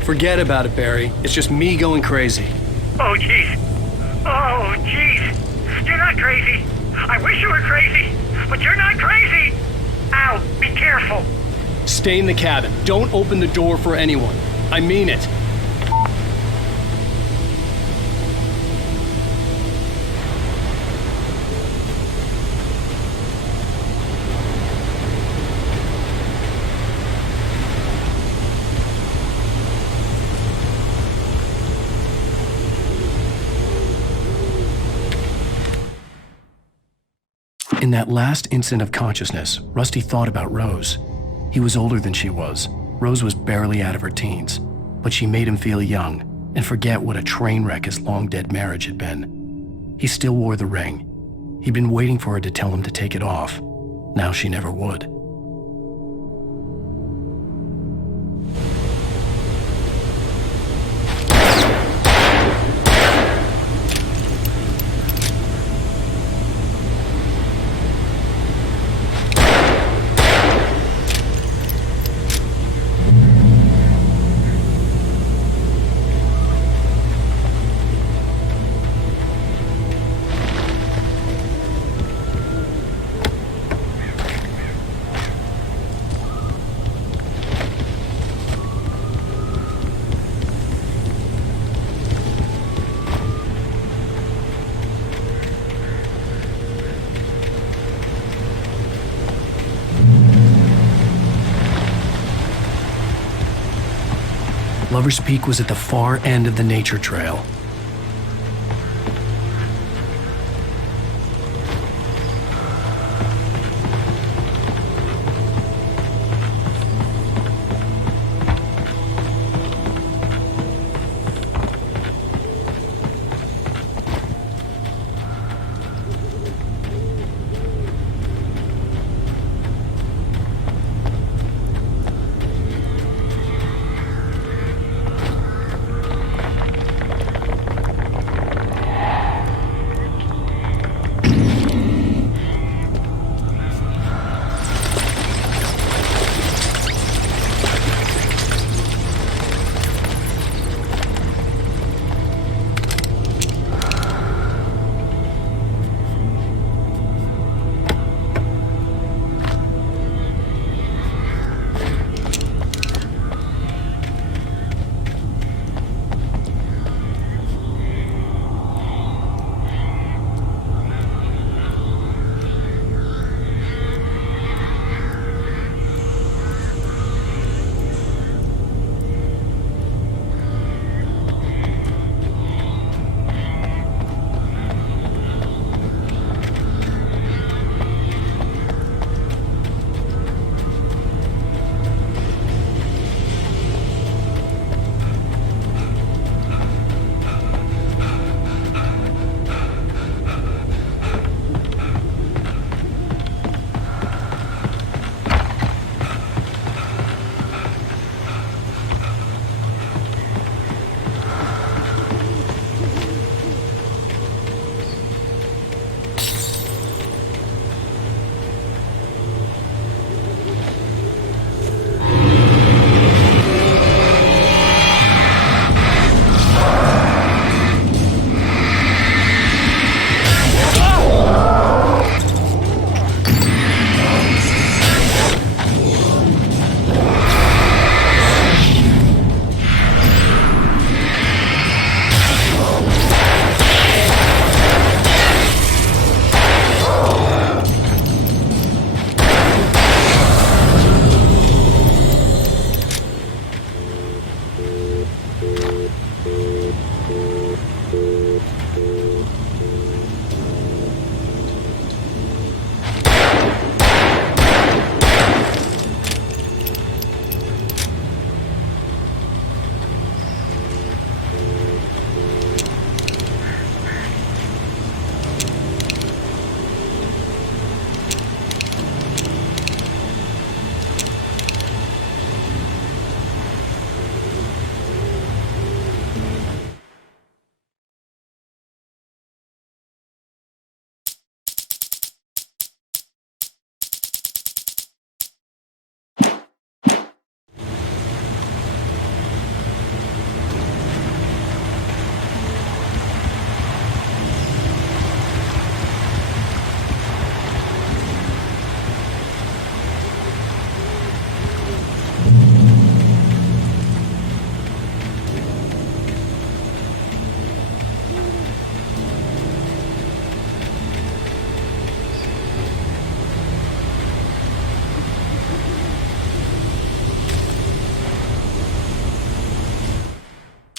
Forget about it, Barry. It's just me going crazy. Oh, jeez. Oh, jeez. You're not crazy. I wish you were crazy, but you're not crazy. Al, be careful. Stay in the cabin. Don't open the door for anyone. I mean it. In that last instant of consciousness, Rusty thought about Rose. He was older than she was. Rose was barely out of her teens, but she made him feel young and forget what a train wreck his long-dead marriage had been. He still wore the ring. He'd been waiting for her to tell him to take it off. Now she never would. Lover's Peak was at the far end of the nature trail.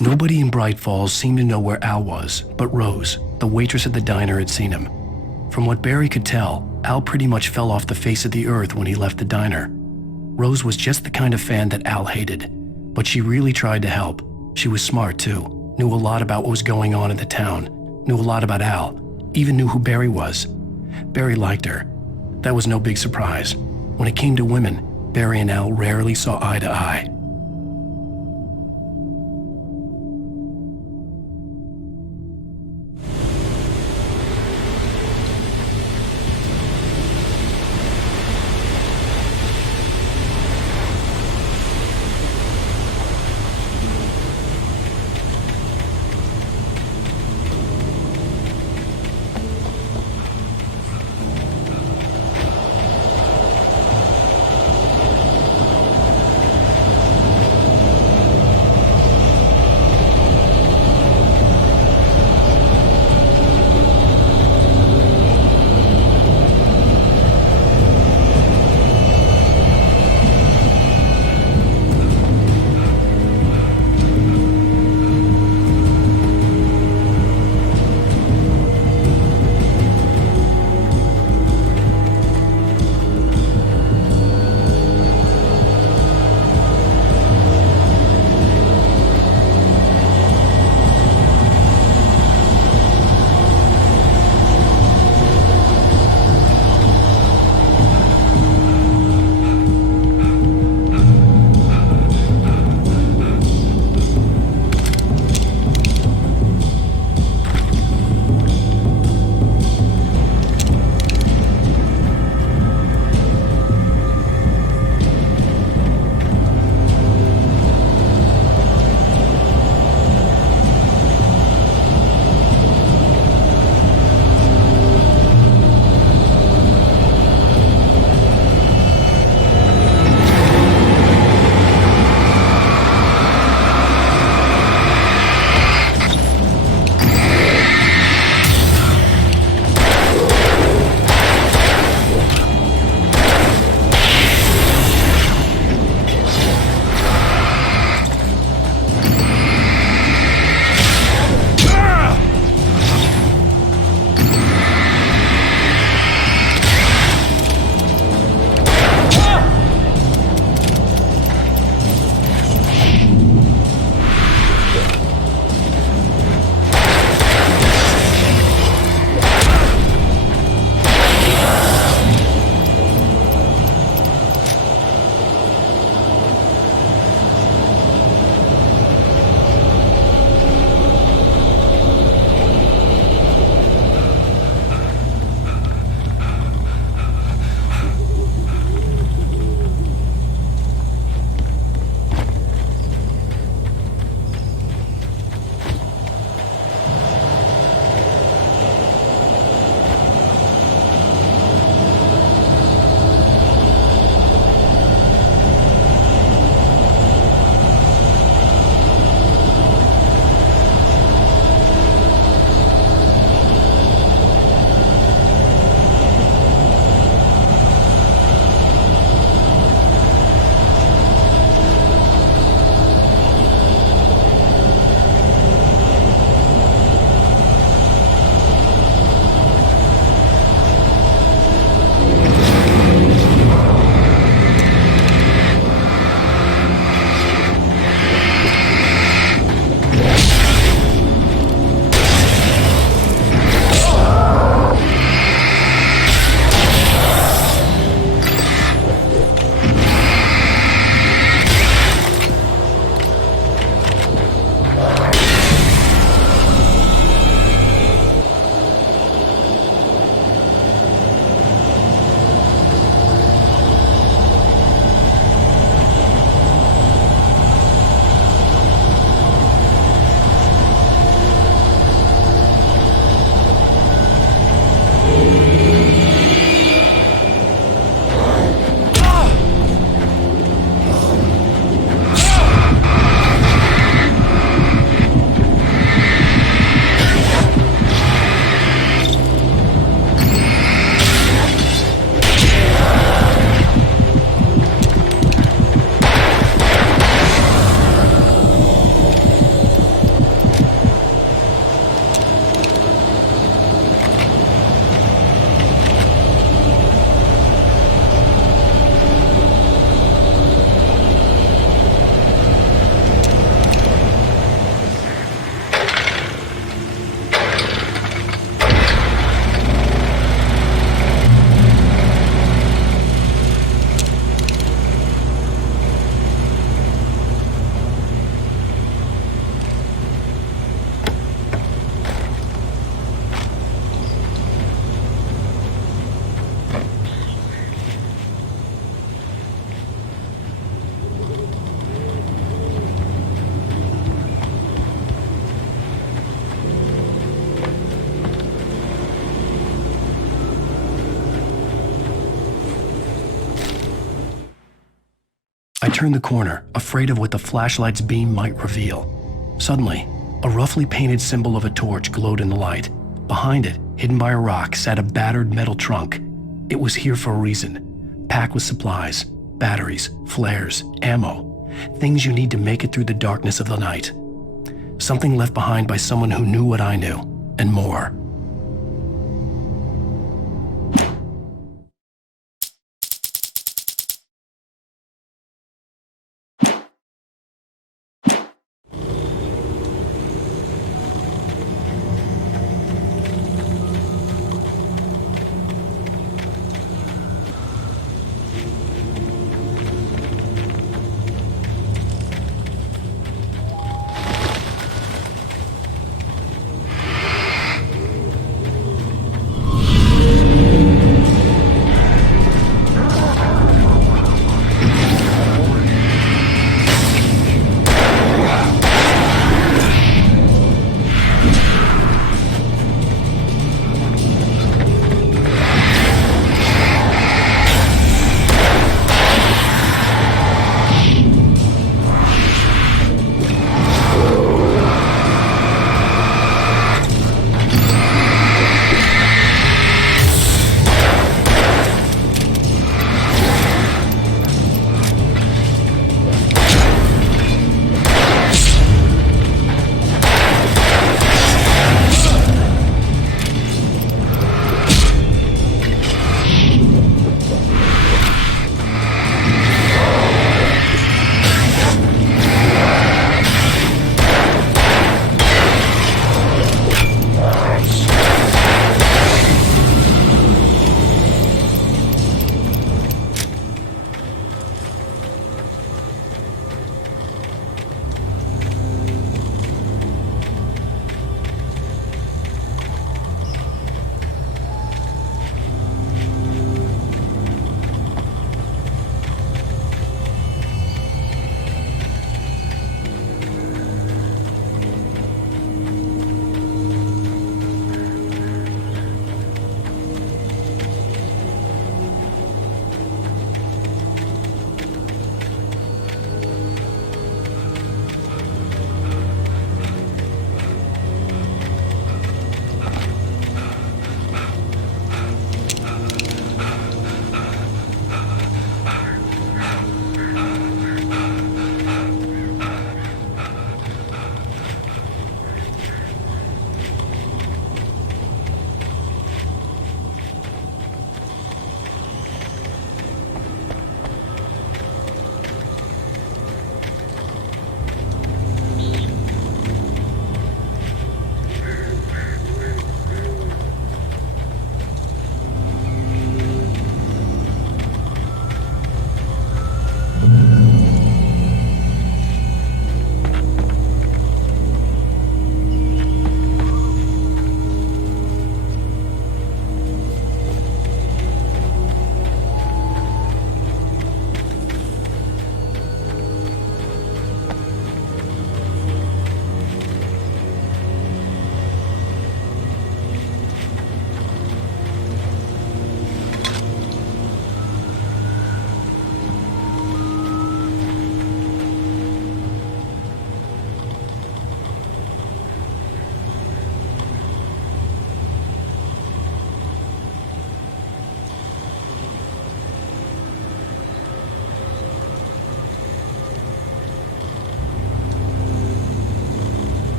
Nobody in Bright Falls seemed to know where Al was, but Rose, the waitress at the diner, had seen him. From what Barry could tell, Al pretty much fell off the face of the earth when he left the diner. Rose was just the kind of fan that Al hated, but she really tried to help. She was smart too, knew a lot about what was going on in the town, knew a lot about Al, even knew who Barry was. Barry liked her. That was no big surprise. When it came to women, Barry and Al rarely saw eye to eye. turned the corner, afraid of what the flashlight's beam might reveal. Suddenly, a roughly painted symbol of a torch glowed in the light. Behind it, hidden by a rock, sat a battered metal trunk. It was here for a reason, packed with supplies, batteries, flares, ammo, things you need to make it through the darkness of the night. Something left behind by someone who knew what I knew, and more.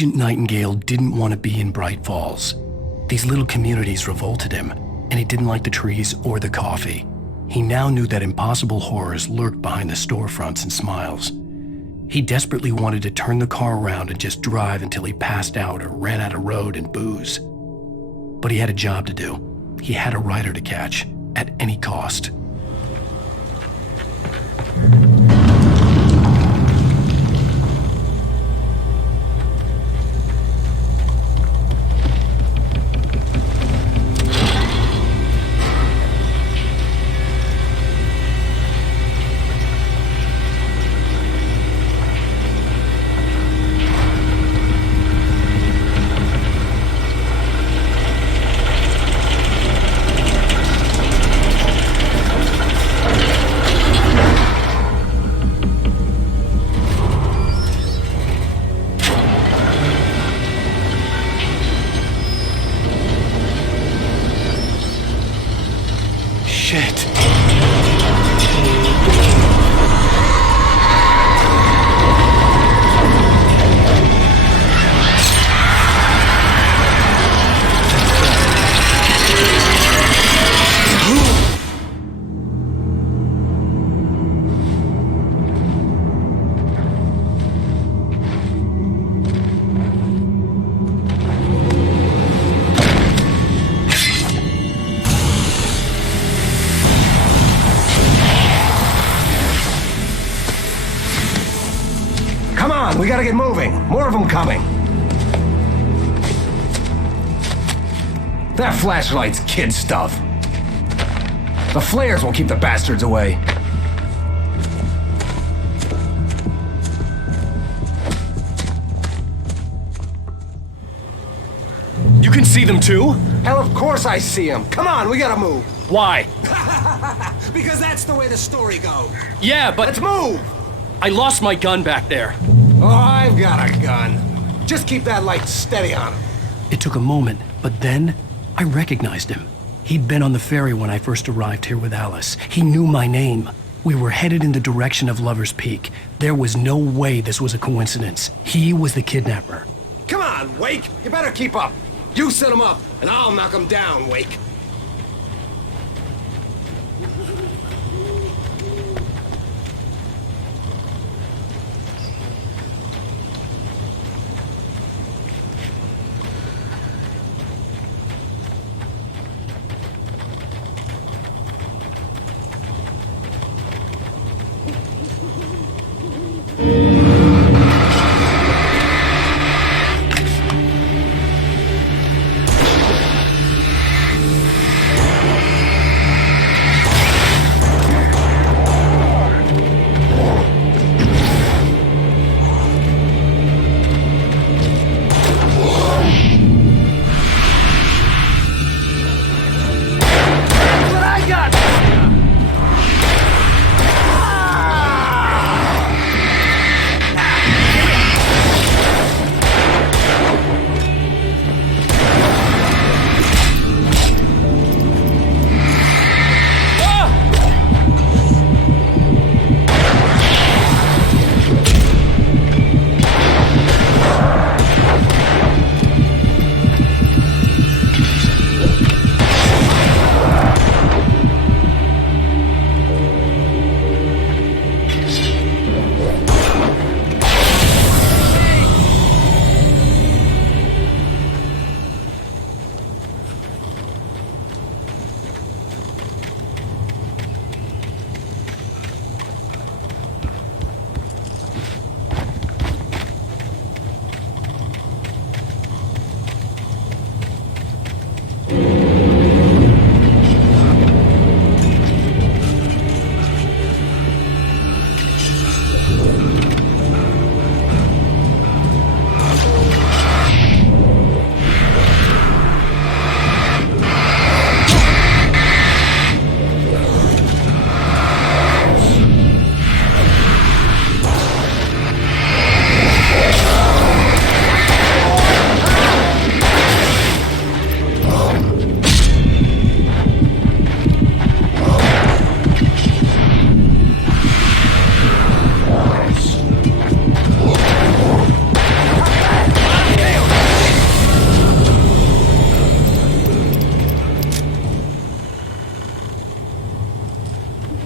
Agent Nightingale didn't want to be in Bright Falls. These little communities revolted him, and he didn't like the trees or the coffee. He now knew that impossible horrors lurked behind the storefronts and smiles. He desperately wanted to turn the car around and just drive until he passed out or ran out of road and booze. But he had a job to do. He had a rider to catch, at any cost. We gotta get moving. More of them coming. That flashlight's kid stuff. The flares won't keep the bastards away. You can see them too? Hell, of course I see them. Come on, we gotta move. Why? Because that's the way the story goes. Yeah, but... Let's move! I lost my gun back there. Oh, I've got a gun. Just keep that light steady on him. It took a moment, but then I recognized him. He'd been on the ferry when I first arrived here with Alice. He knew my name. We were headed in the direction of Lover's Peak. There was no way this was a coincidence. He was the kidnapper. Come on, Wake. You better keep up. You set him up, and I'll knock him down, Wake.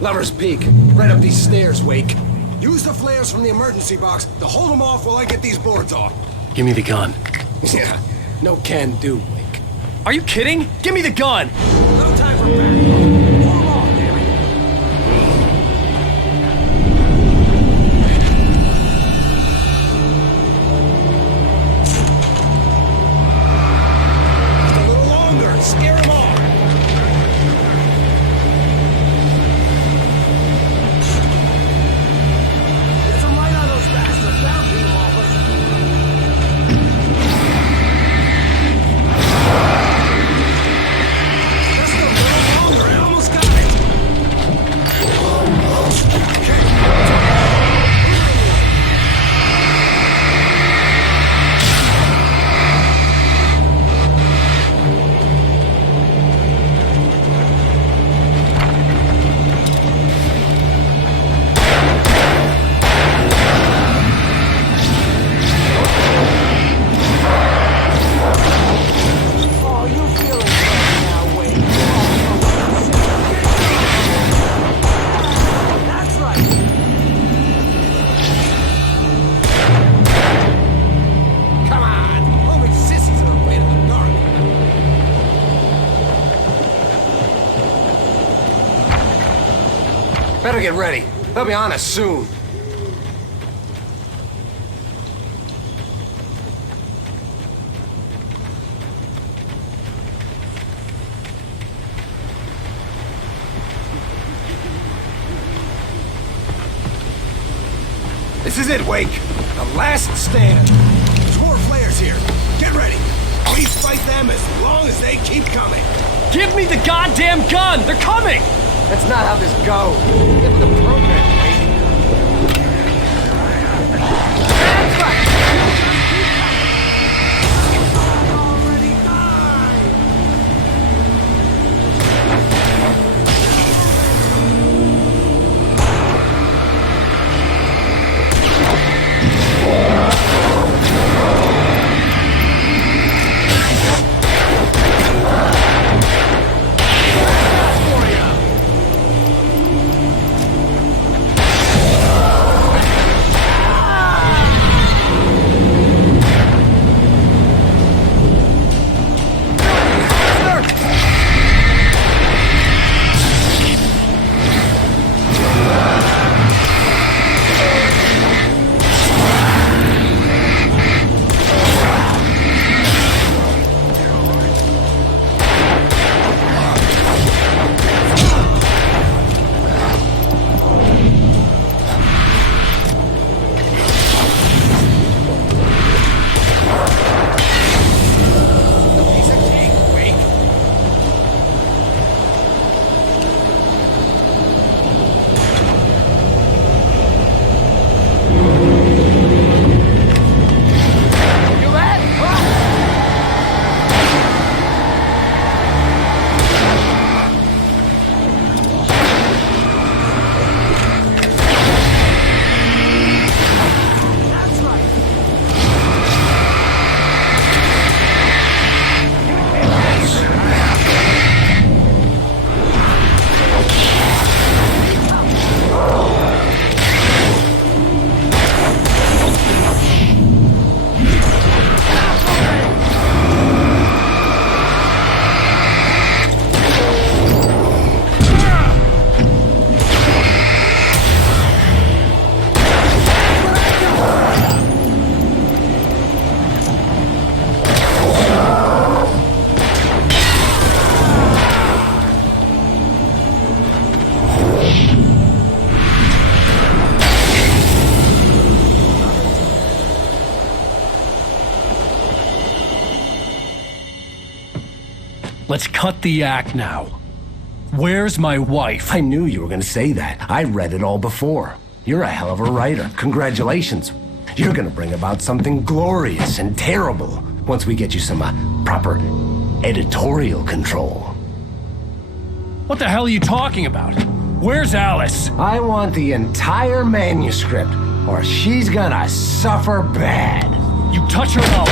Lover's Peak. Right up these stairs, Wake. Use the flares from the emergency box to hold them off while I get these boards off. Give me the gun. Yeah, no can do, Wake. Are you kidding? Give me the gun! No time for back. Hold them off, damn it. Just a little longer. Scare them off. Get some light on those bastards. That'll keep them off us. Just a little longer. I almost got it. Oh, you feeling better now, Wade? That's right. Come on. All these sissies are afraid of the dark. Better get ready. They'll be on us soon. This is it, Wake. The last stand. There's more flares here. Get ready. We fight them as long as they keep coming. Give me the goddamn gun! They're coming! That's not how this goes. Get with the program, Wake. That's right. Already died. Let's cut the act now. Where's my wife? I knew you were going to say that. I read it all before. You're a hell of a writer. Congratulations. You're going to bring about something glorious and terrible once we get you some proper editorial control. What the hell are you talking about? Where's Alice? I want the entire manuscript, or she's gonna suffer bad. You touch her mouth.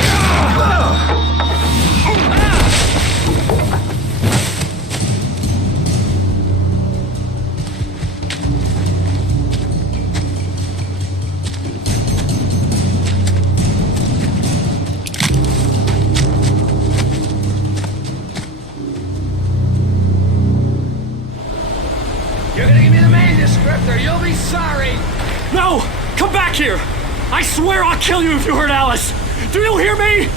You'll be sorry! No! Come back here! I swear I'll kill you if you hurt Alice! Do you hear me?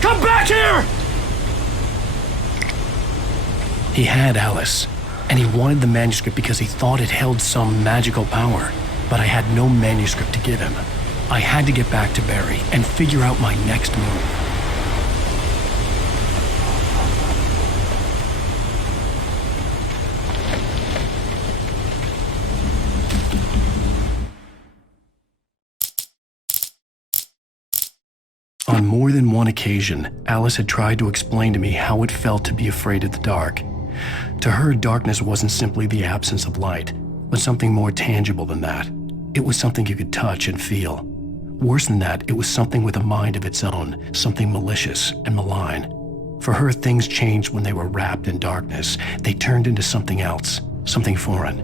Come back here! He had Alice, and he wanted the manuscript because he thought it held some magical power. But I had no manuscript to give him. I had to get back to Barry and figure out my next move. On more than one occasion, Alice had tried to explain to me how it felt to be afraid of the dark. To her, darkness wasn't simply the absence of light, but something more tangible than that. It was something you could touch and feel. Worse than that, it was something with a mind of its own, something malicious and malign. For her, things changed when they were wrapped in darkness. They turned into something else, something foreign,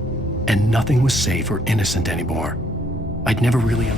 and nothing was safe or innocent anymore. I'd never really...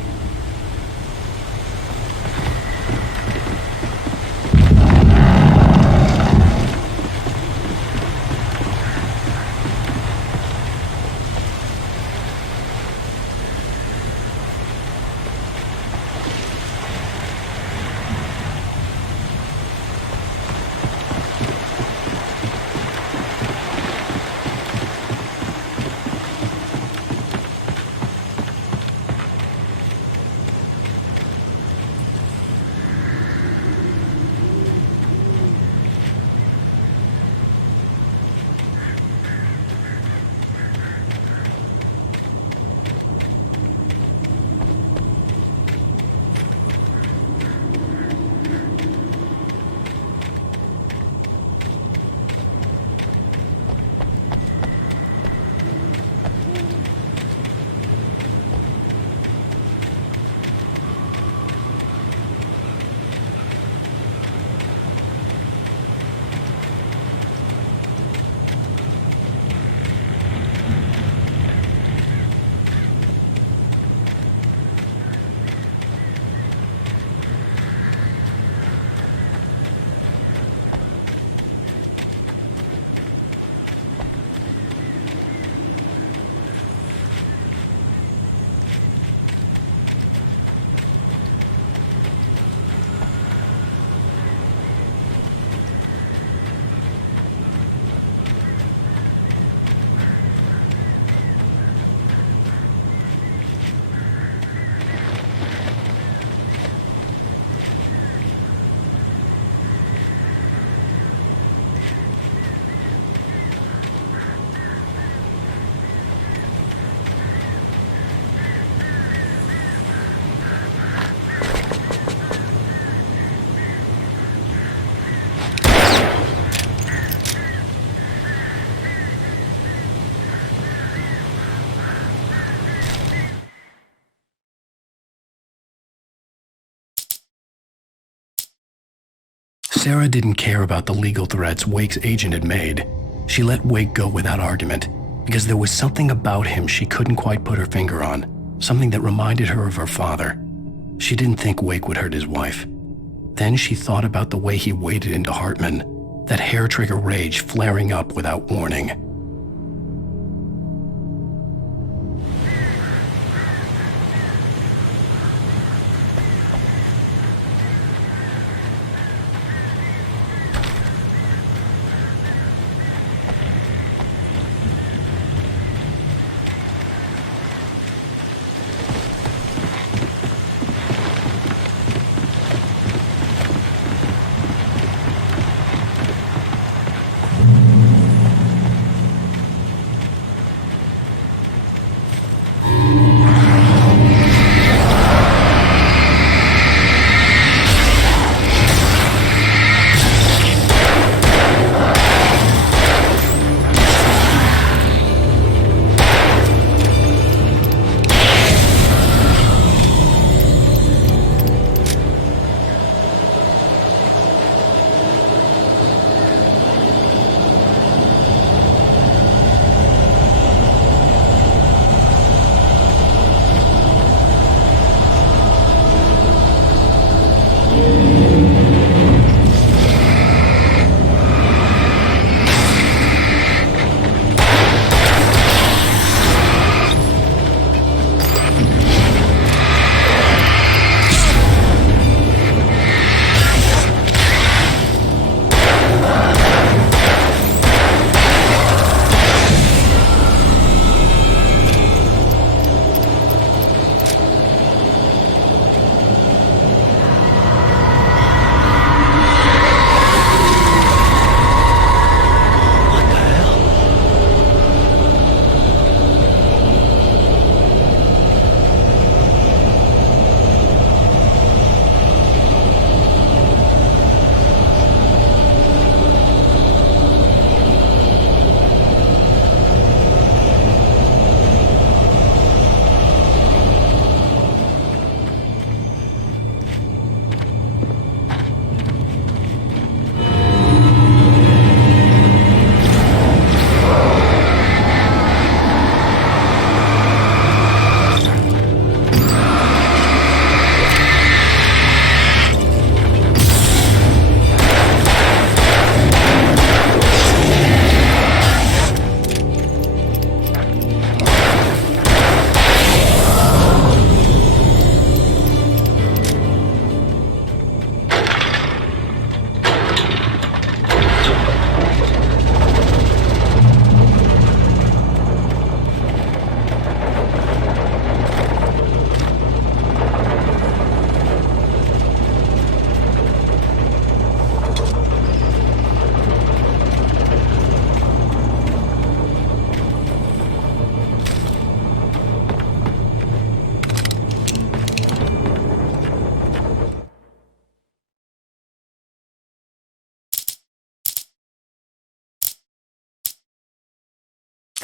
Sarah didn't care about the legal threats Wake's agent had made. She let Wake go without argument, because there was something about him she couldn't quite put her finger on, something that reminded her of her father. She didn't think Wake would hurt his wife. Then she thought about the way he waded into Hartman, that hair-trigger rage flaring up without warning.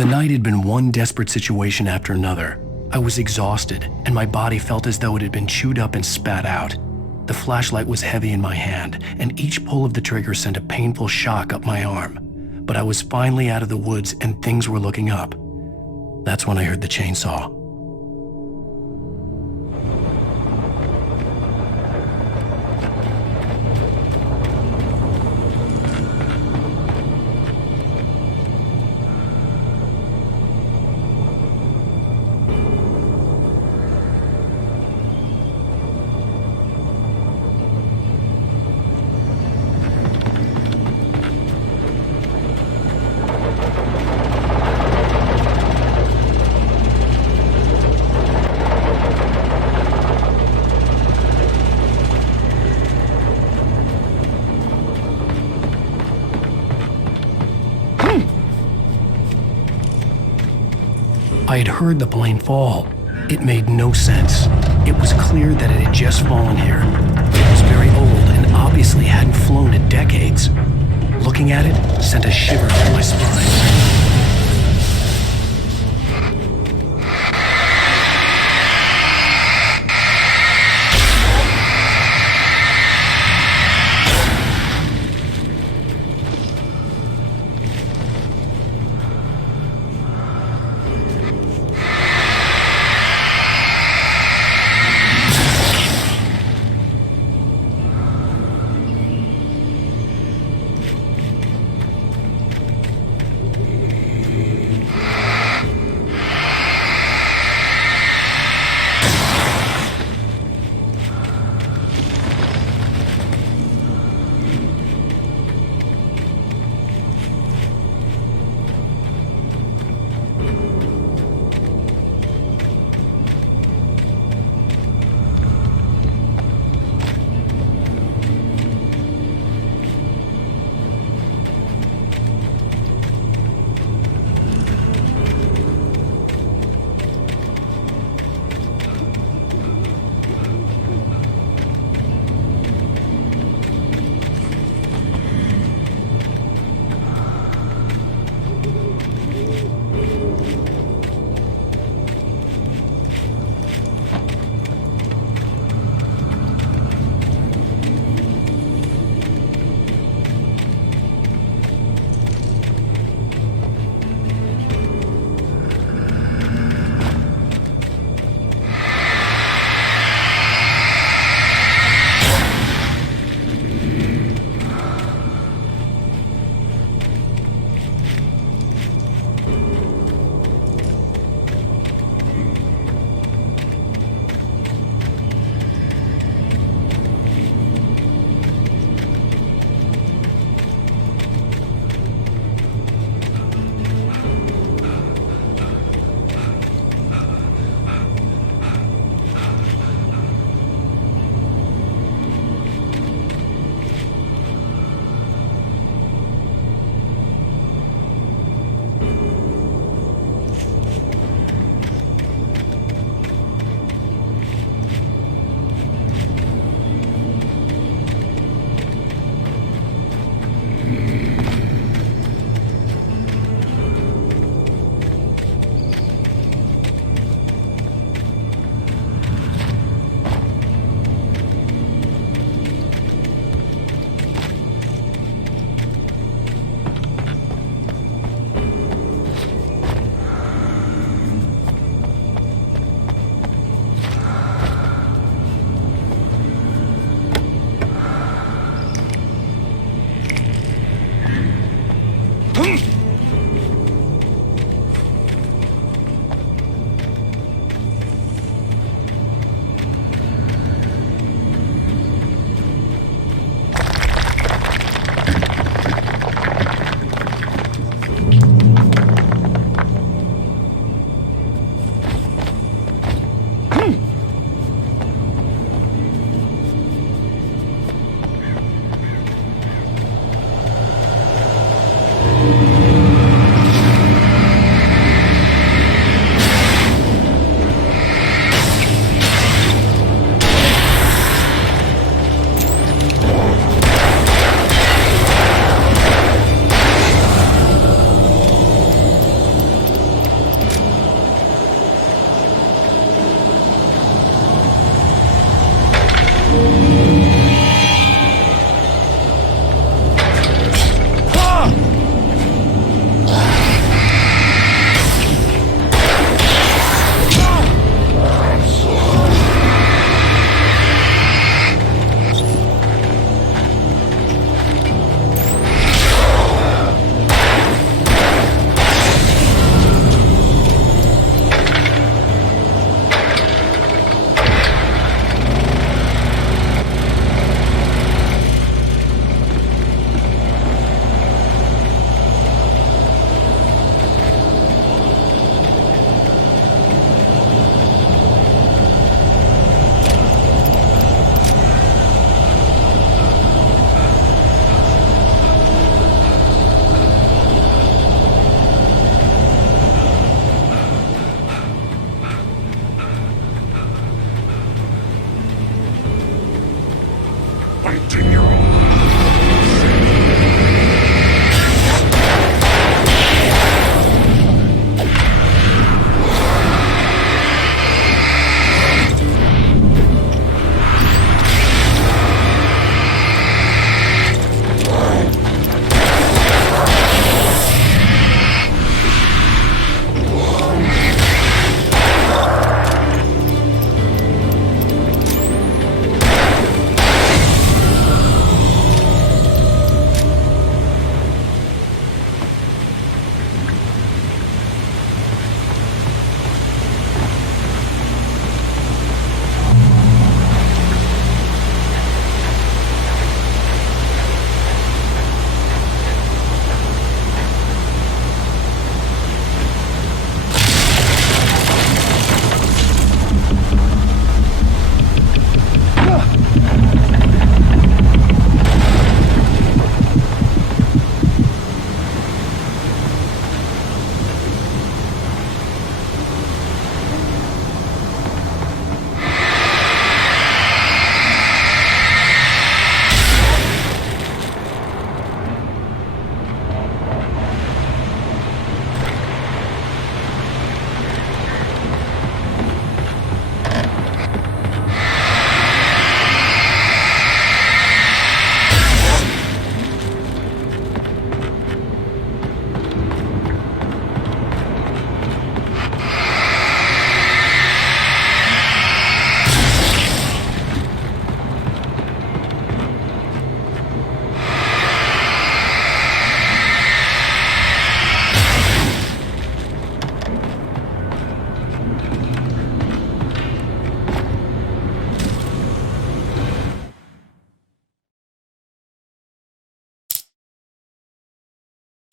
The night had been one desperate situation after another. I was exhausted, and my body felt as though it had been chewed up and spat out. The flashlight was heavy in my hand, and each pull of the trigger sent a painful shock up my arm. But I was finally out of the woods and things were looking up. That's when I heard the chainsaw. I had heard the plane fall. It made no sense. It was clear that it had just fallen here. It was very old and obviously hadn't flown in decades. Looking at it sent a shiver down my spine.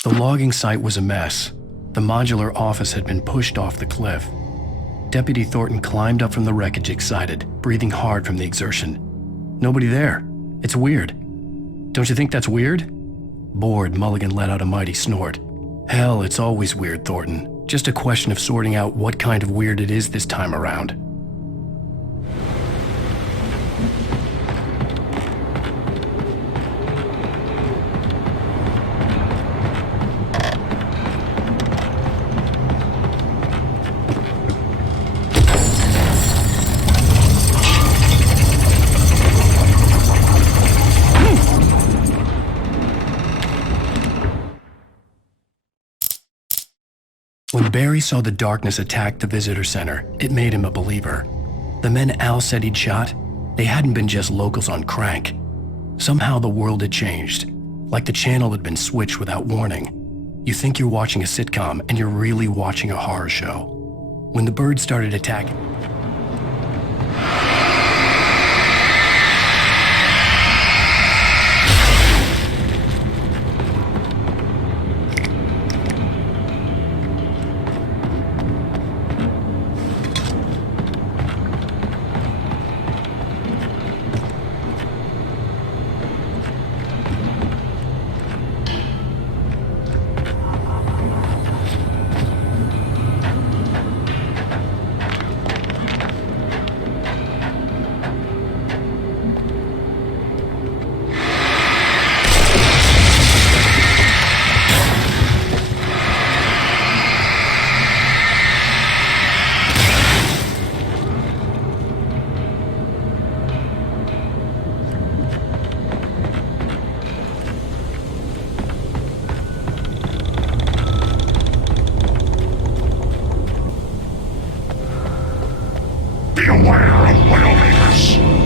The logging site was a mess. The modular office had been pushed off the cliff. Deputy Thornton climbed up from the wreckage excited, breathing hard from the exertion. Nobody there. It's weird. Don't you think that's weird? Bored, Mulligan let out a mighty snort. Hell, it's always weird, Thornton. Just a question of sorting out what kind of weird it is this time around. When Barry saw the darkness attack the visitor center, it made him a believer. The men Al said he'd shot, they hadn't been just locals on crank. Somehow the world had changed, like the channel had been switched without warning. You think you're watching a sitcom, and you're really watching a horror show. When the birds started attacking, Beware of Widowmakers!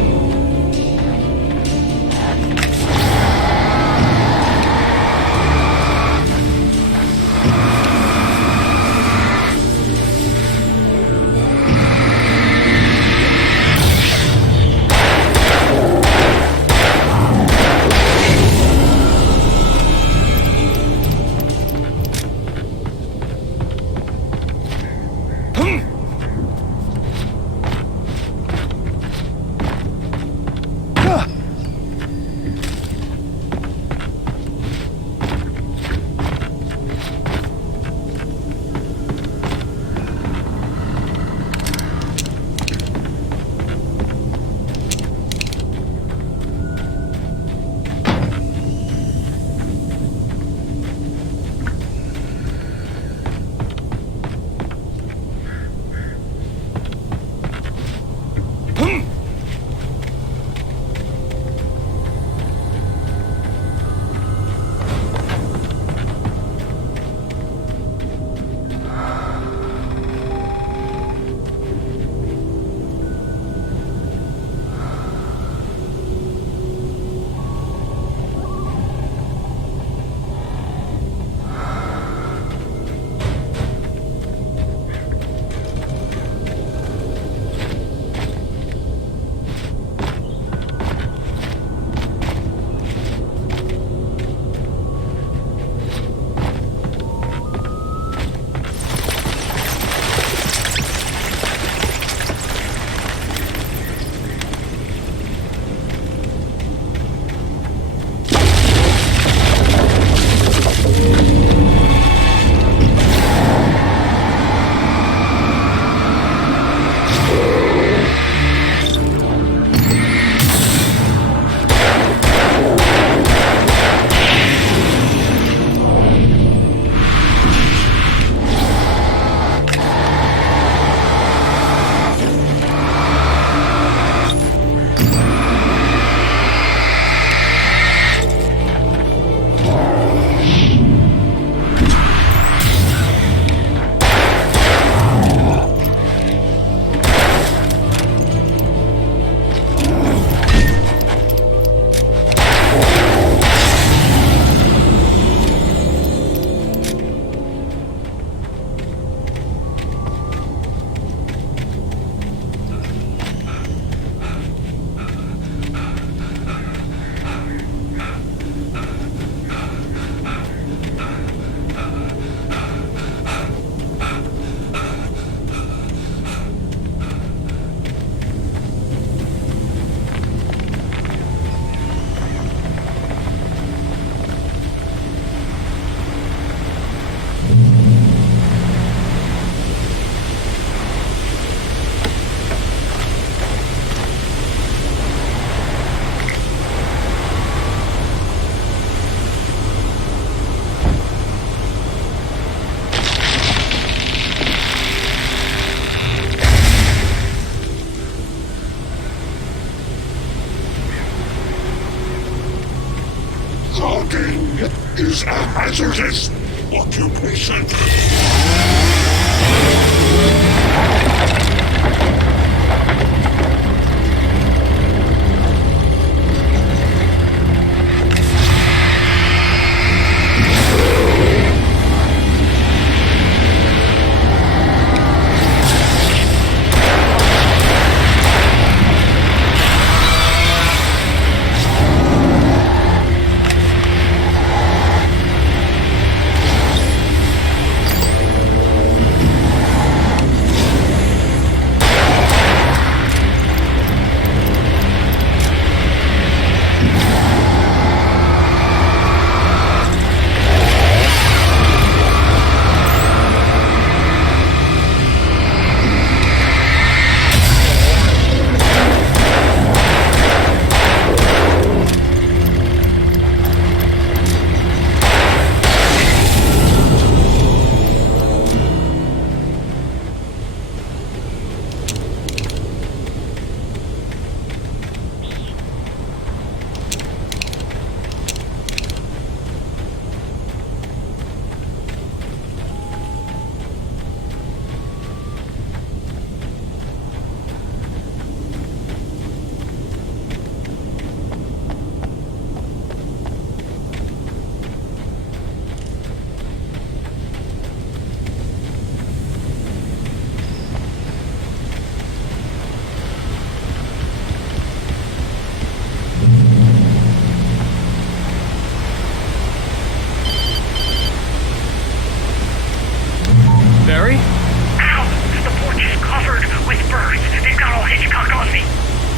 is a hazardous occupation.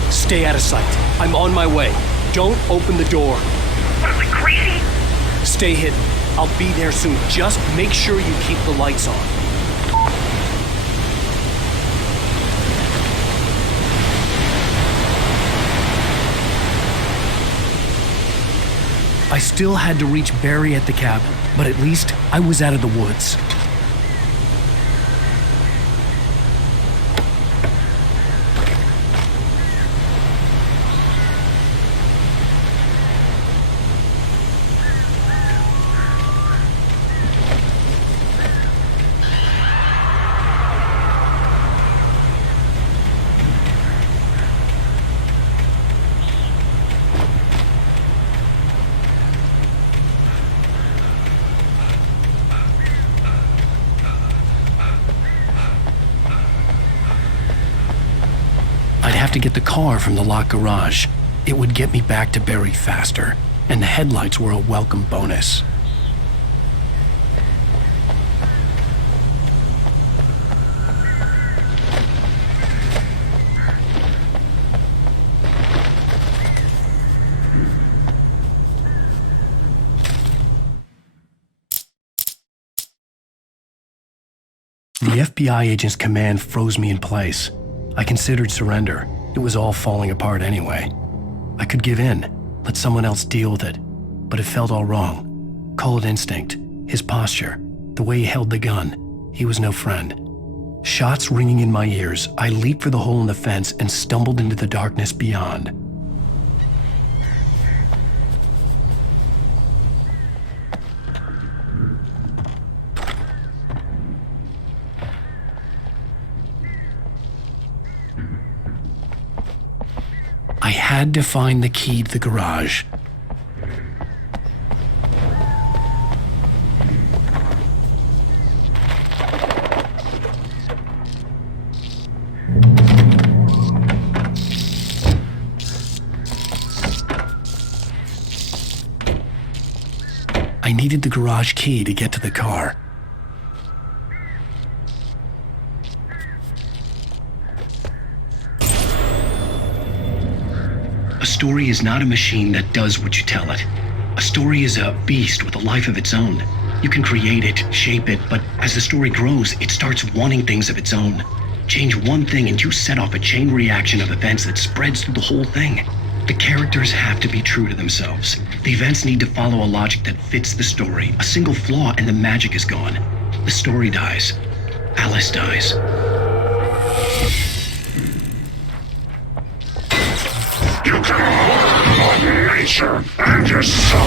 Stay out of sight. I'm on my way. Don't open the door. What am I, crazy? Stay hidden. I'll be there soon. Just make sure you keep the lights on. I still had to reach Barry at the cabin, but at least I was out of the woods. To get the car from the locked garage. It would get me back to Barry faster, and the headlights were a welcome bonus. The FBI agent's command froze me in place. I considered surrender. It was all falling apart anyway. I could give in, let someone else deal with it, but it felt all wrong. Call it instinct, his posture, the way he held the gun. He was no friend. Shots ringing in my ears, I leaped for the hole in the fence and stumbled into the darkness beyond. I had to find the key to the garage. I needed the garage key to get to the car. A story is not a machine that does what you tell it. A story is a beast with a life of its own. You can create it, shape it, but as the story grows, it starts wanting things of its own. Change one thing and you set off a chain reaction of events that spreads through the whole thing. The characters have to be true to themselves. The events need to follow a logic that fits the story. A single flaw and the magic is gone. The story dies. Alice dies. You can hold on nature and your soul.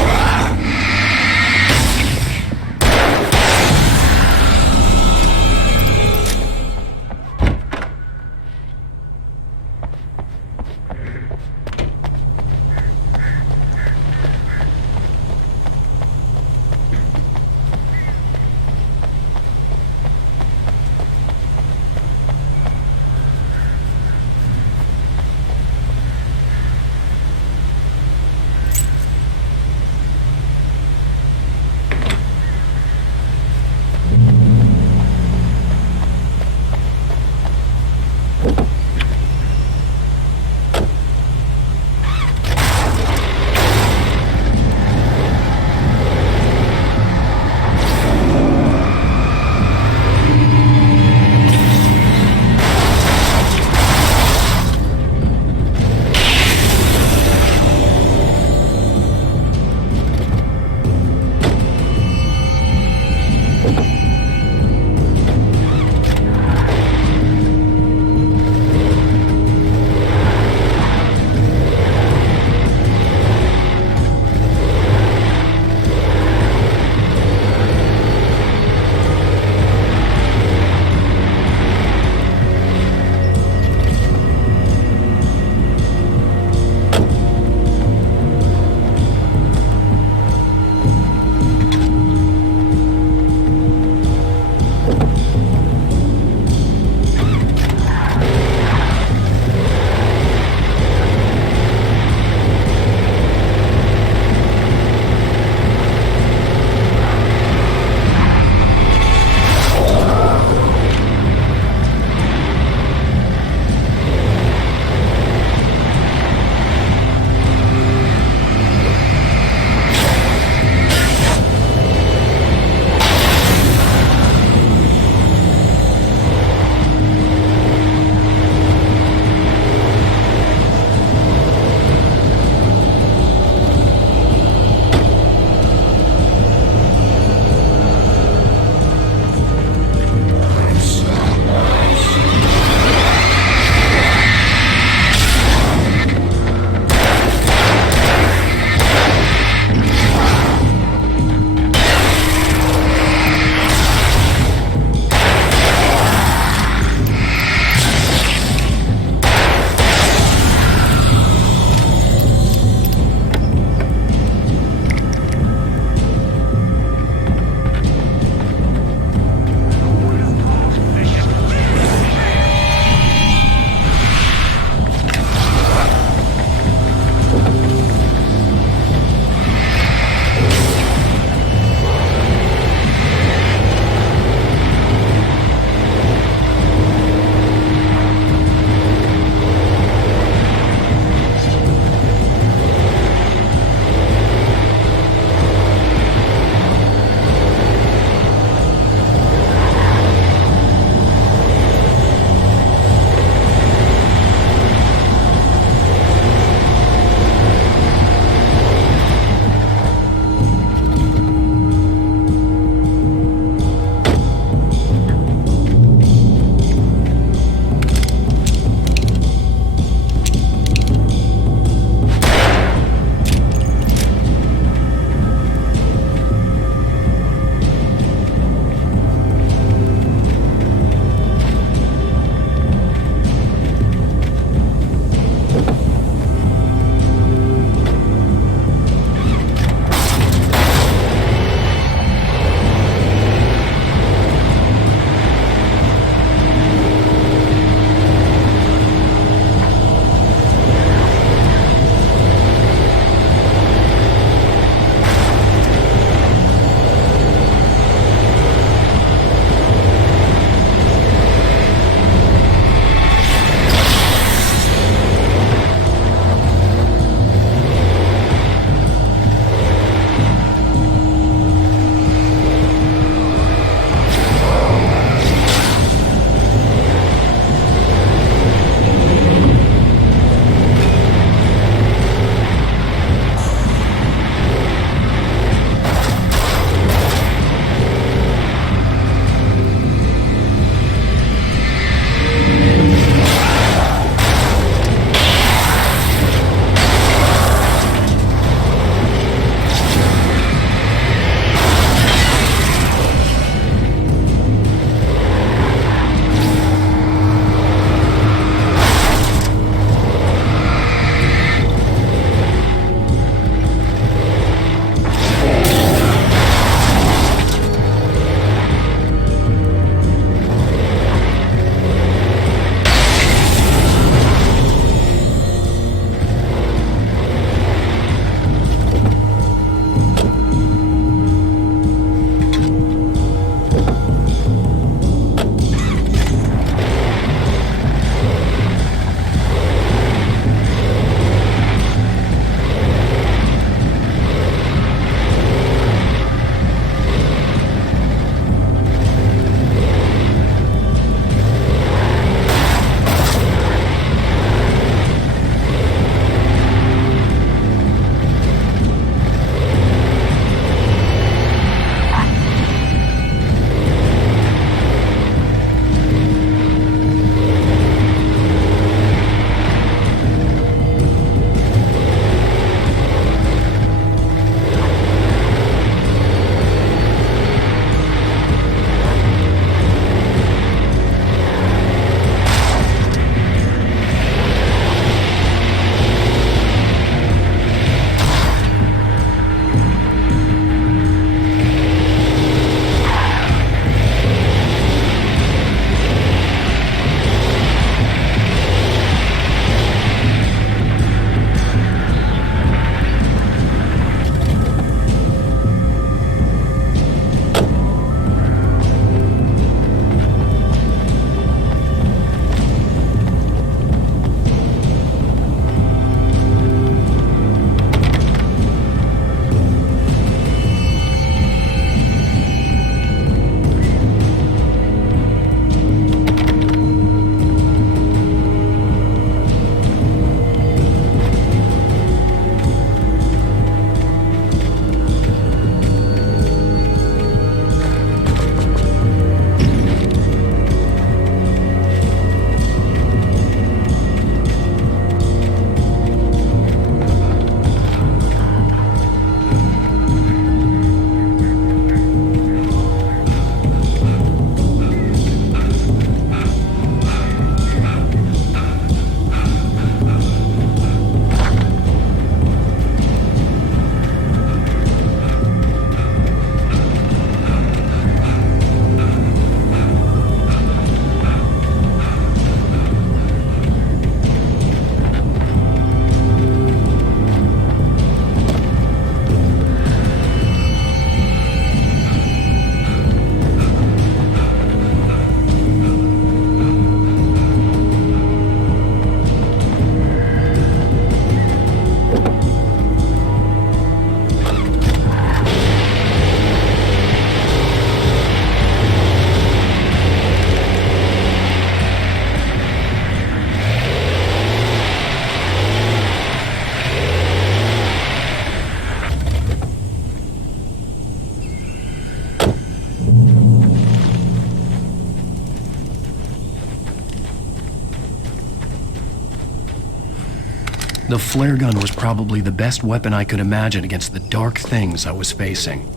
The flare gun was probably the best weapon I could imagine against the dark things I was facing.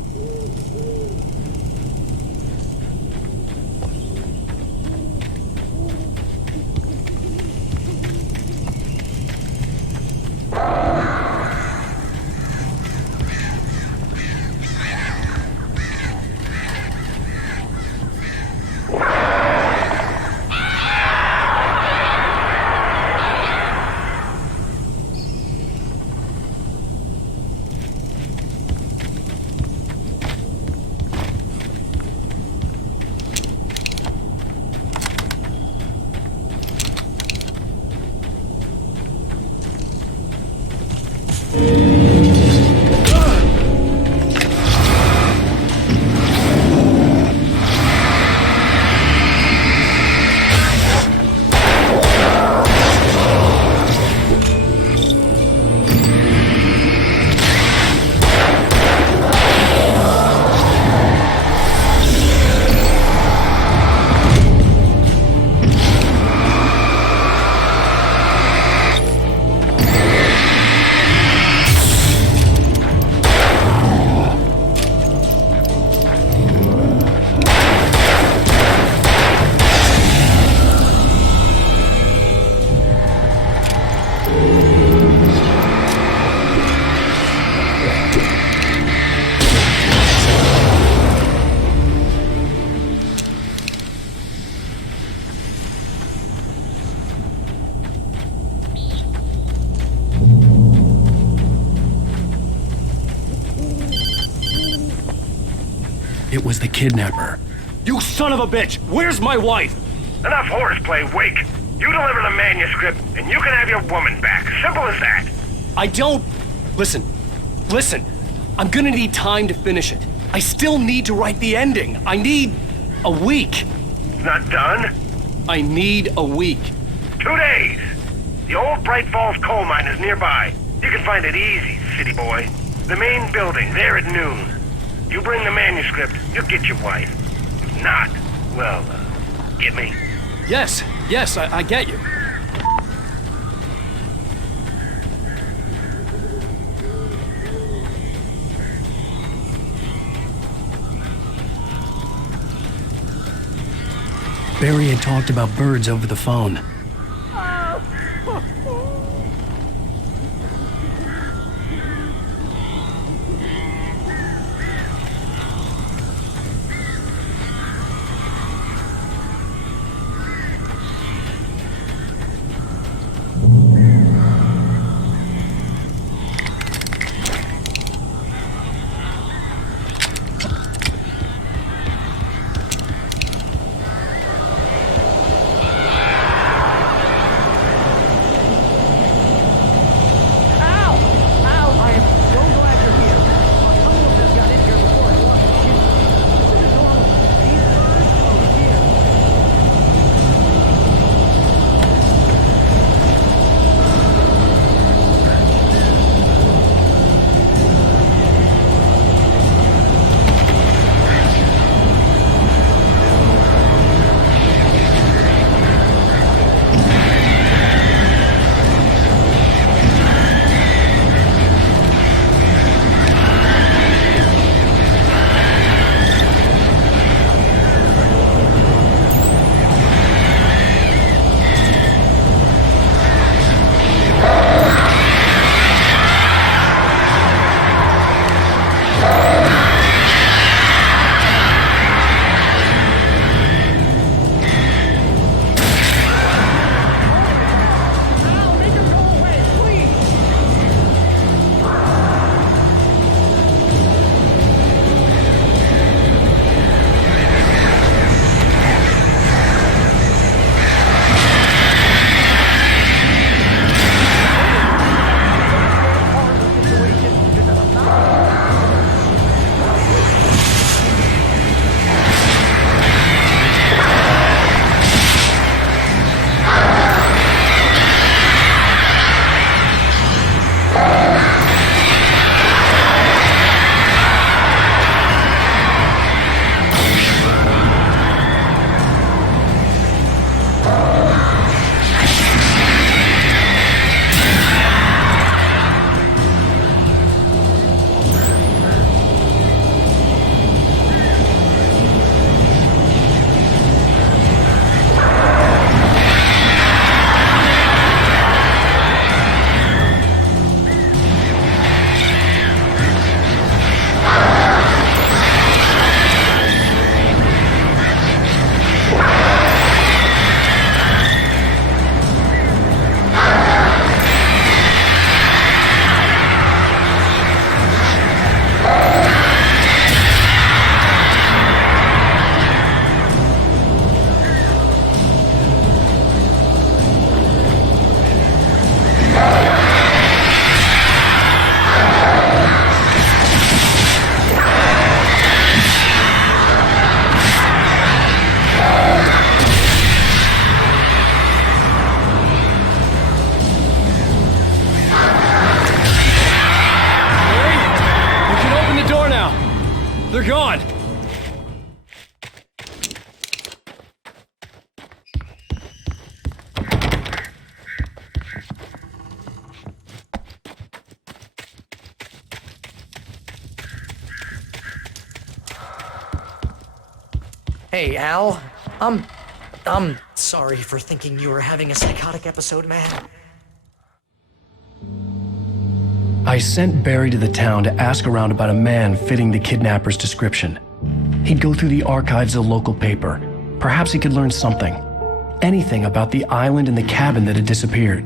It was the kidnapper. You son of a bitch! Where's my wife? Enough horseplay, Wake. You deliver the manuscript, and you can have your woman back. Simple as that. I don't... Listen. I'm gonna need time to finish it. I still need to write the ending. I need a week. It's not done? I need a week. 2 days. The old Bright Falls coal mine is nearby. You can find it easy, city boy. The main building, there at noon. You bring the manuscript, you'll get your wife. If not, well, get me? Yes, I get you. Barry had talked about birds over the phone. Hey, Al. I'm sorry for thinking you were having a psychotic episode, man. I sent Barry to the town to ask around about a man fitting the kidnapper's description. He'd go through the archives of the local paper. Perhaps he could learn something. Anything about the island and the cabin that had disappeared.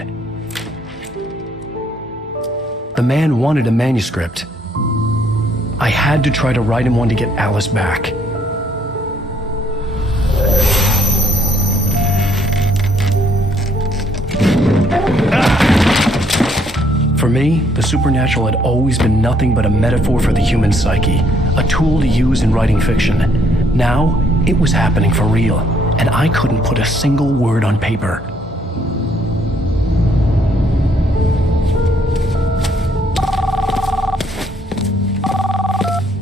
The man wanted a manuscript. I had to try to write him one to get Alice back. For me, the supernatural had always been nothing but a metaphor for the human psyche, a tool to use in writing fiction. Now, it was happening for real, and I couldn't put a single word on paper.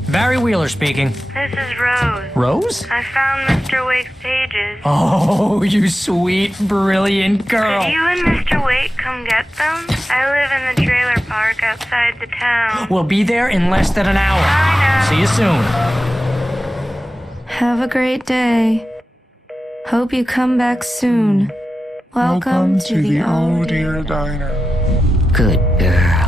Barry Wheeler speaking. This is Rose. Rose? I found Mr. Wake's pages. Oh, you sweet, brilliant girl. Could you and Mr. Wake come get them? I live in the trailer park outside the town. We'll be there in less than an hour. I know. See you soon. Have a great day. Hope you come back soon. Welcome to the Oh Dear Diner. Good girl.